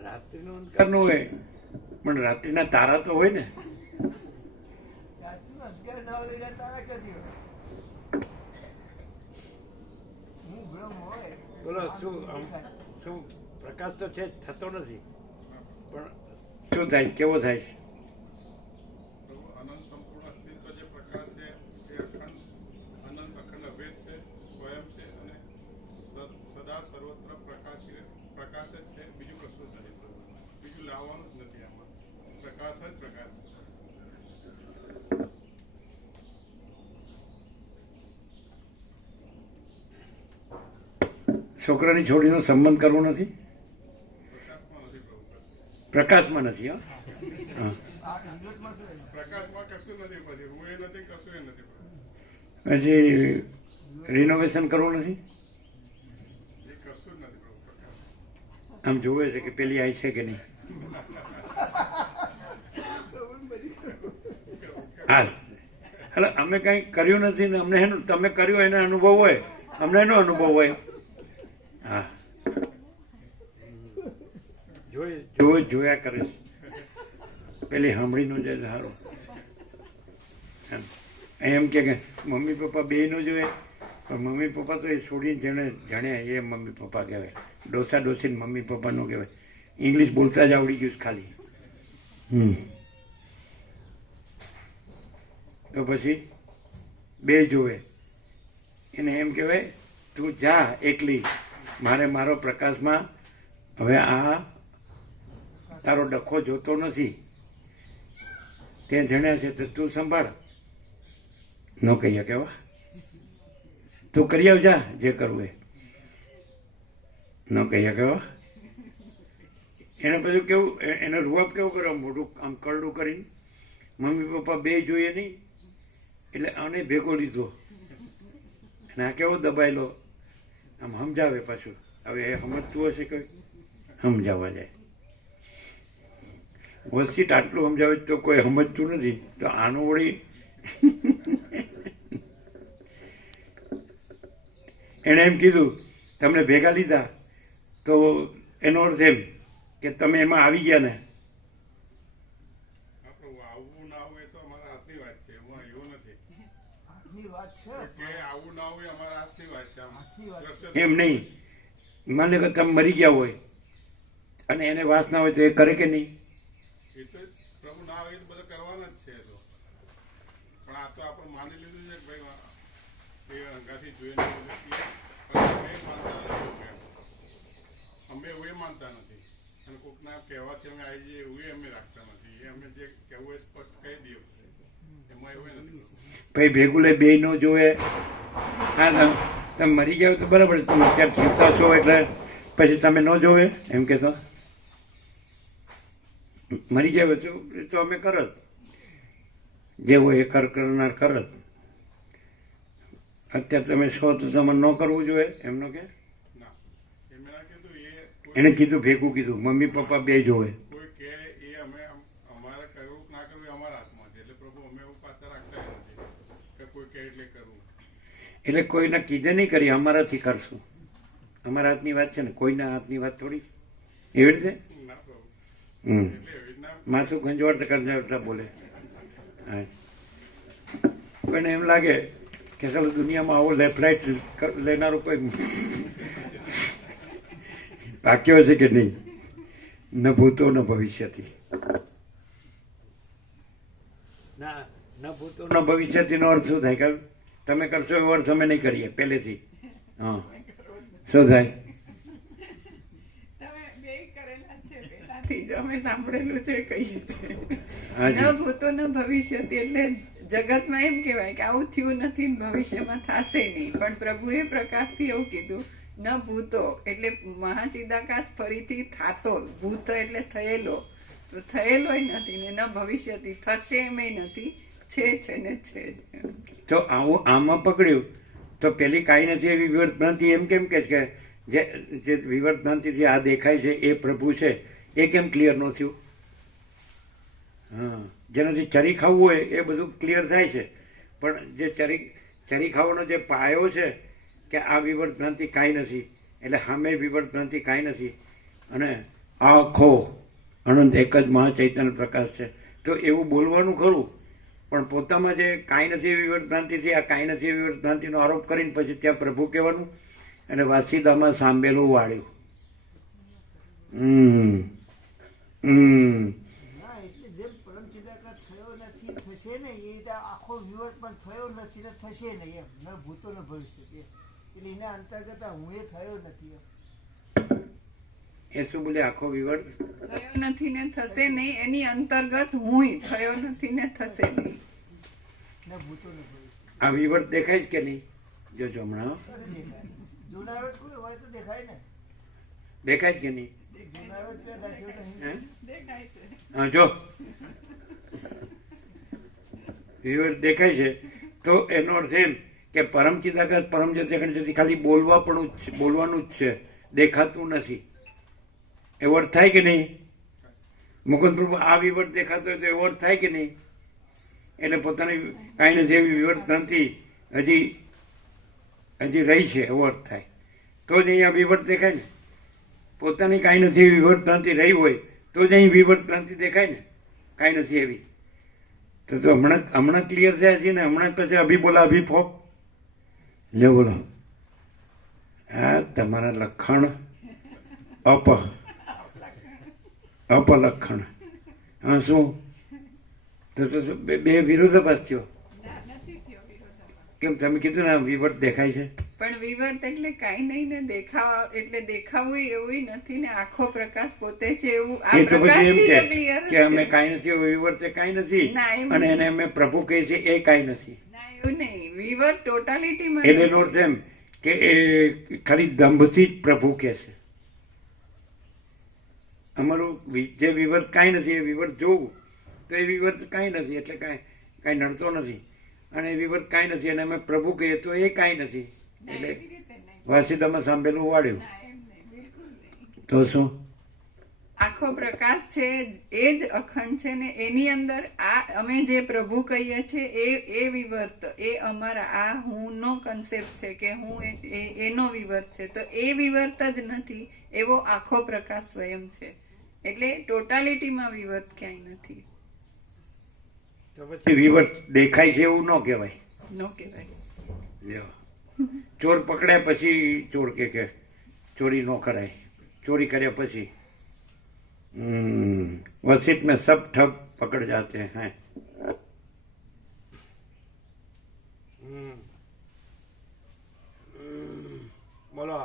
રાત્રિનો અંધકાર ન હોય પણ રાત્રિના તારા તો હોય ને. રાત્રિનો અંધકાર ના હોય એટલે તારા ક્યાંથી હોય? હું બ્રહ્મ હોય બોલો શું શું પ્રકાશ તો છે થતો નથી પણ શું થાય, કેવો થાય છે? પ્રભુ અનંત સંપૂર્ણ અસ્તિત્વ જે પ્રકાશ છે એ અખંડ અનંત અખંડ અભેદ છે, સ્વયં છે અને સદા પ્રકાશ જ છે, બીજું કશું જ નથી. બીજું લાવવાનું જ નથી આમાં. પ્રકાશ જ પ્રકાશ છે. છોકરાની છોડીનો સંબંધ કરવો નથી, પ્રકાશમાં નથી પ્રભુ કશું. પ્રકાશમાં નથી. હા હા. આ હિંમતમાં છે પ્રકાશમાં કશું નથી. પછી હું એ નથી, કશું એ નથી પ્રભુ. હજી રિનોવેશન કરવું નથી. એ કશું જ નથી પ્રભુ. પ્રકાશ આમ જોવે છે કે પેલી આઈ છે કે નહીં. હા, એટલે અમે કંઈ કર્યું નથી ને અમને એનું તમે કર્યું એનો અનુભવ હોય, અમને એનો અનુભવ હોય. હા, જોયા કરે છે પેલી સાંભળીનું જે સારું એમ કે મમ્મી પપ્પા બેયનું જોઈએ, પણ મમ્મી પપ્પા તો એ છોડીને જેણે જાણ્યા એ મમ્મી પપ્પા કહેવાય. ડોસા ડોસીને મમ્મી પપ્પા ન કહેવાય. ઇંગ્લિશ બોલતા જ આવડી ગયું છે ખાલી. તો પછી બે જોવે એને એમ કહેવાય તું જા એકલી, મારે મારો પ્રકાશમાં હવે આ તારો ડખો જોતો નથી, તે જણ્યા છે તો તું સંભાળ. ન કહીએ કેવા તું કરી આવ જા જે કરવું એ. ન કહીએ કેવા એને પછી કેવું એને રૂઆબ કેવું કર્યો મોઢું આમ કરડું કરીને. મમ્મી પપ્પા બે જોઈએ નહીં એટલે આને ભેગો લીધો અને આ કેવો દબાયેલો આમ સમજાવે પાછું. હવે એ સમજતું હશે કોઈ સમજાવવા જાય. વસ્તી આટલું સમજાવે તો કોઈ સમજતું નથી તો આનું વળી એણે એમ કીધું તમને ભેગા લીધા તો એનો અર્થ એમ કે તમે એમાં આવી ગયા ને. હા પ્રભુ, આવવું ના આવવું એ તો અમારા હાથની વાત છે. એમાં એવું નથી હાથની વાત છે કે આવું ના આવવું એ અમારા હાથની વાત છે. આમ હાથની વાત છે. દ્રશ્ય એમ નહીં, માને કે તમે મરી ગયા હોય અને એને વાસ ના હોય તો એ કરે કે નહીં. એ તો પ્રભુ ના આવે એ તો બધા કરવાના જ છે. એ તો પણ આ તો આપણે માની લીધું છે કે ભાઈ એ અંગાથી જોઈને અમે એવું એ માનતા નથી અને કોકના કહેવાથી અમે આવી જઈએ એવું અમે રાખતા નથી. એ અમે જે કહેવું એ સ્પષ્ટ કહી દઈએ. એમાં એવું નથી. પછી ભેગું લઈ બે ન જોવે. હા, તમે મરી ગયા હોય તો બરાબર, તમે અત્યારે જીવતા છો એટલે પછી તમે ન જોવે એમ કે તો મરી ગયા હોય તો અમે કરત જે હોય એ કરનાર કરત. અત્યારે તમે છો તો તમારે ન કરવું જોઈએ એમનો કે ના, એ મેં ના કીધું. એ એને કીધું ભેગું કીધું મમ્મી પપ્પા બે જોવે. કોઈ કહે એ અમે અમારે કરવું કે ના કરવું એ અમારા હાથમાં છે. એટલે પ્રભુ અમે એવું પાછા રાખતા નથી કે કોઈ કહે એટલે કરવું. એટલે કોઈને કીધે નહીં કરી અમારાથી કરશું. અમારા હાથની વાત છે ને, કોઈના હાથની વાત થોડી એવી રીતે. ના પ્રભુ, હમ એટલે એવી રીતના માથું ખંજવાળતા ખંજવાળતા બોલે. હા, કોઈને એમ લાગે કે ચાલો દુનિયામાં આવો ફ્લાઇટ લેનારો કોઈ વાક્યો છે કે નહીં. ન ભૂતો ન ભવિષ્યથી. ના, ન ભૂતો ન ભવિષ્યથીનો અર્થ શું થાય કે તમે કરશો એવો અર્થ અમે નહીં કરીએ પહેલેથી. હા, શું થાય? તમે બે કરેલા છે પહેલાથી જ અમે સાંભળેલું છે કહીએ છીએ. હાજી. ન ભૂતો ન ભવિષ્યથી એટલે જગતમાં એમ કહેવાય કે આવું થયું નથી ને ભવિષ્યમાં થશે નહીં, પણ પ્રભુએ પ્રકાશથી એવું કીધું ન ભૂતો એટલે મહાચિદાકાશ ફરીથી થાતો. ભૂત એટલે થયેલો, તો થયેલોય નથી ને ન ભવિષ્યથી થશે એમય નથી, છે ને છે જ. તો આવું આમાં પકડ્યું તો પેલી કાંઈ નથી એવી વિવર્તભ્રાંતિ એમ કેમ કે છે કે જે વિવર્તભ્રાંતિથી આ દેખાય છે એ પ્રભુ છે એ કેમ ક્લિયર ન થયું? હા, જેનાથી ચરી ખાવું હોય એ બધું ક્લિયર થાય છે, પણ જે ચરી ખાવાનો જે પાયો છે કે આ વિવર્તભ્રાંતિ કાંઈ નથી એટલે સામે વિવર્તભ્રાંતિ કાંઈ નથી અને આખો અનંત એક જ મહાચૈતન્ય પ્રકાશ છે, તો એવું બોલવાનું ખરું. પણ પોતામાં જે કાંઈ નથી એવી વિવર્તભ્રાંતિથી આ કાંઈ નથી એવી વિવર્તભ્રાંતિનો આરોપ કરીને પછી ત્યાં પ્રભુ કહેવાનું અને વાસીદામાં સાંભેલું વાળ્યું. ના, એટલે જેમ પરમ ચિદાકાશ થયો નથી થશે નહીં એ રીતે આખો વિવર્ત પણ થયો નથી ને થશે નહીં એમ. ન ભૂતો ન ભવિષ્ય એમ. એટલે એના અંતર્ગત હું એ થયો નથી એમ. એ શું બોલે આખો વિવર્ત થયો નથી ને થશે નહીં, એની અંતર્ગત હુંય થયો નથી ને થશે નહીં. ને ભૂતો ને ભવિષ્ય આ વિવર્ત દેખાય જ કે નહીં? જોજો હમણાં હો. અરે દેખાય. જુનારો જ કોઈ હોય તો દેખાય ને. દેખાય જ કે નહીં? જુનારો જ પેદા થયો તો અહીં. હે? દેખાય છે. હા જો વિવર્ત દેખાય છે તો એનો અર્થ એમ કે પરમ ચિદાકાશ પરમ જ્યોતિ અખંડ જ્યોતિ ખાલી બોલવાનું જ છે, દેખાતું નથી. એવો અર્થ થાય કે નહીં? મુકુંદ પ્રભુ આ વિવર્ત દેખાતો હોય તો એવો અર્થ થાય કે નહીં? એટલે પોતાની કાંઈ નથી એવી વિવર્ત નથી હજી રહી છે એવો અર્થ થાય તો જ અહીંયા વિવર્ત દેખાય ને. પોતાની કાંઈ નથી એવી વિવર્ત નથી રહી હોય તો જ અહીં વિવર્ત નથી દેખાય ને. કાંઈ નથી એવી તો હમણાં ક્લિયર થયા છે ને. હમણાં પછી અભી બોલા અભી ફોપ લે બોલો. આ તમારા લખણ અપલક્ષણ. હા શું તો બે વિરોધાભાસ થયો. નથી થયો વિરોધાભાસ. કેમ તમે કીધું ને વિવર્ત દેખાય છે? પણ વિવર્ત એટલે કાંઈ નહીં ને, દેખાવા એટલે દેખાવું એવું નથી ને, આખો પ્રકાશ પોતે છે એવું આ એ તો પછી એમ પ્રકાશથી છે તો clear જ કે અમે છે. કાંઈ નથી એવું વિવર્ત એ કાંઈ નથી ના, એમ અને નહીં. એને અમે પ્રભુ કહે છે એ કાંઈ નથી. ના એવું નહીં, વિવર્ત ટોટાલિટીમાં એટલે એનો અર્થ એમ કે એ ખાલી દંભથી જ પ્રભુ કહે છે. અમારું જે વિવર્ત કાંઈ નથી એ વિવર્ત જોવું તો એ વિવર્ત કાંઈ નથી એટલે કાંઈ નડતો નથી. અને એ વિવર્ત કાંઈ નથી અને અમે પ્રભુ કહીએ તો એ કાંઈ નથી. એટલે એવી રીતે નહીં. વાસીદામાં સાંભળેલું વાળ્યું ના, એમ નહીં, બિલકુલ નહીં. તો શું? આખો પ્રકાશ છે એ જ અખંડ છે ને, એની અંદર આ અમે જે પ્રભુ કહીએ છીએ એ વિવર્ત, એ અમારા આ હું નો કન્સેપ્ટ છે કે હું એનો વિવર્ત છે, તો એ વિવર્ત જ નથી, એવો આખો પ્રકાશ સ્વયં છે. એટલે ટોટાલિટીમાં વિવર્ત ક્યાંય નથી. તો પછી વિવર્ત દેખાય છે એવું ન કહેવાય. નો કહેવાય. લ્યો ચોર પકડ્યા પછી ચોર કે ચોરી ન કરાય, ચોરી કર્યા પછી वसीट में सब ठग पकड़ जाते हैं. બોલો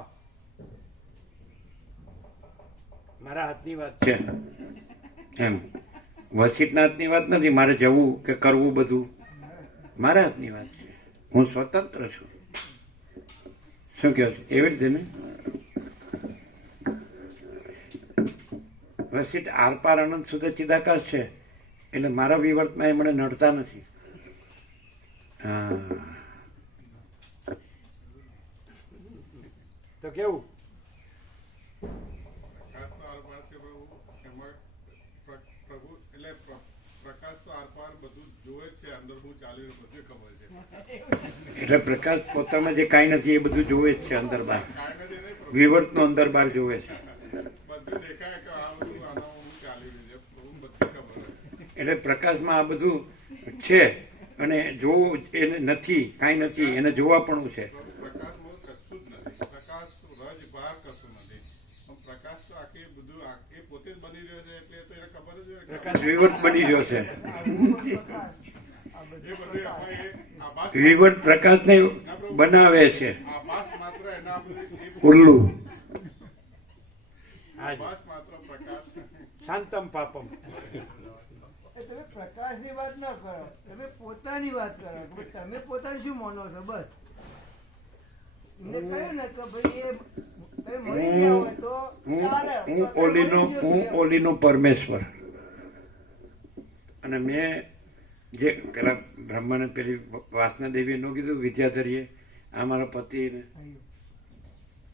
મારા હાથની વાત છે એમ. વસીટના હાથની વાત નથી. મારે જવું કે કરવું બધું મારા હાથની વાત છે. હું સ્વતંત્ર છું. શું કહો છો? એવી રીતે ને વસીટ આરપાર અનંત સુધી ચિદાકાશ છે એટલે મારા વિવર્તમાં એ મને નડતા નથી. તો કેવું પ્રકાશ તો આરપાર છે પ્રભુ. એમાં પ્રભુ એટલે પ્રકાશ તો આરપાર બધું જોવે જ છે. અંદર શું ચાલ્યું બધું ખબર છે. એટલે પ્રકાશ પોતામાં જે કાંઈ નથી એ બધું જોવે જ છે અંદર બહાર. કાંઈ નથી નહીં પ્રભુ. વિવર્તનો અંદર બહાર જોવે છે. બધું દેખાય કે આ બધું આનામાં શું ચાલી રહ્યું છે પ્રભુ બધી ખબર છે. એટલે પ્રકાશમાં આ બધું છે અને જોવું એને નથી, કાંઈ નથી, એને જોવા પણ છે. પ્રકાશમાં કશું જ નથી. પ્રકાશ તો રજ બહાર કશું નથી. પણ પ્રકાશ તો આખી બધું એ પોતે જ બની રહ્યો છે એટલે તો એને ખબર જ હોય કે પ્રકાશ વિવર્ત બની રહ્યો છે. આ એ બધું બધું આમાં એ આભાસ વિવર્ત પ્રકાશને બનાવે છે. આભાસ માત્ર એના ઉલ્લુ આભાસ માત્ર પ્રકાશ શાંતમ પાપમ. તમે પ્રકાશની વાત ન કરો, તમે પોતાની વાત કરો કે તમે પોતાને શું માનો છો. બસ એમને કહ્યું ને કે ભાઈ એ તમે મળી ગયા હોય તો ચાલે. તો અત્યારે મળી જ ગયો છું એમ. ઓલીનો પરમેશ્વર. અને મેં જે પેલા બ્રહ્માને પેલી વાસના દેવીએ ન કીધું વિદ્યાધરીએ આ મારા પતિ ને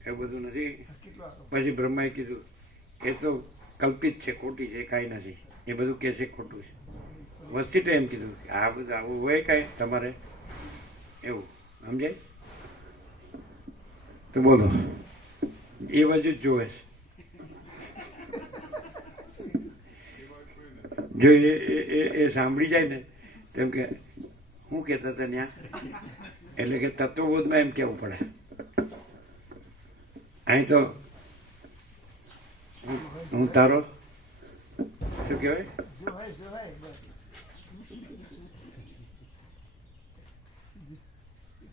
એ બધું નથી. કેટલો હતો? પછી બ્રહ્માએ કીધું એ તો કલ્પિત છે, ખોટી છે, કાંઈ નથી, એ બધું કે છે ખોટું છે. વસ્તીટે એમ કીધું કે આ બધું આવું હોય કાંઈ તમારે એવું સમજાય. તો બોલો એ બાજુ જ જોવે છે. જો એ સાંભળી જાય ને તેમ કે શું કહેતા હતા ત્યાં, એટલે કે તત્વબોધમાં એમ કહેવું પડે. અહીં તો હું તારો શું કહેવાય જો હોય બસ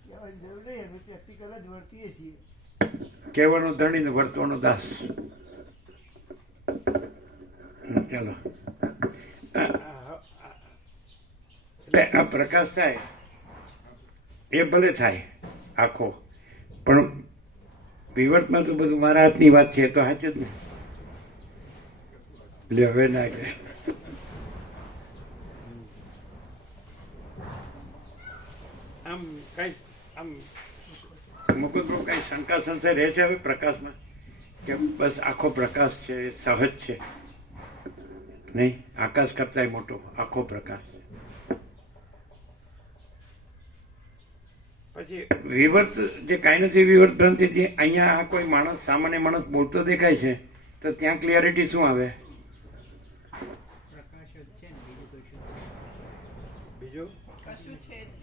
કહેવાની જરૂર નહીં. અમે પ્રેક્ટિકલ જ વર્તીએ છીએ. કહેવાનો ધણી ને વર્તવાનો દાસ. ચાલો એટલે આ પ્રકાશ થાય એ ભલે થાય આખો, પણ વિવર્તમાં તો બધું મારા હાથની વાત છે, એ તો સાચું જ ને. એટલે હવે ના કે આમ કઈ આમ મુકુદભાઈ કઈ શંકા સંશય રહે છે હવે પ્રકાશમાં કે બસ આખો પ્રકાશ છે, સહજ છે? નહીં, આકાશ કરતાંય મોટો આખો પ્રકાશ છે. પછી વિવર્ત જે કાંઈ નથી વિવર્ત ભ્રાંતિથી અહીંયા આ કોઈ માણસ, સામાન્ય માણસ બોલતો દેખાય છે તો ત્યાં ક્લિયરિટી શું આવે? પ્રકાશ જ છે ને, બીજું કશું બીજું કશું છે જ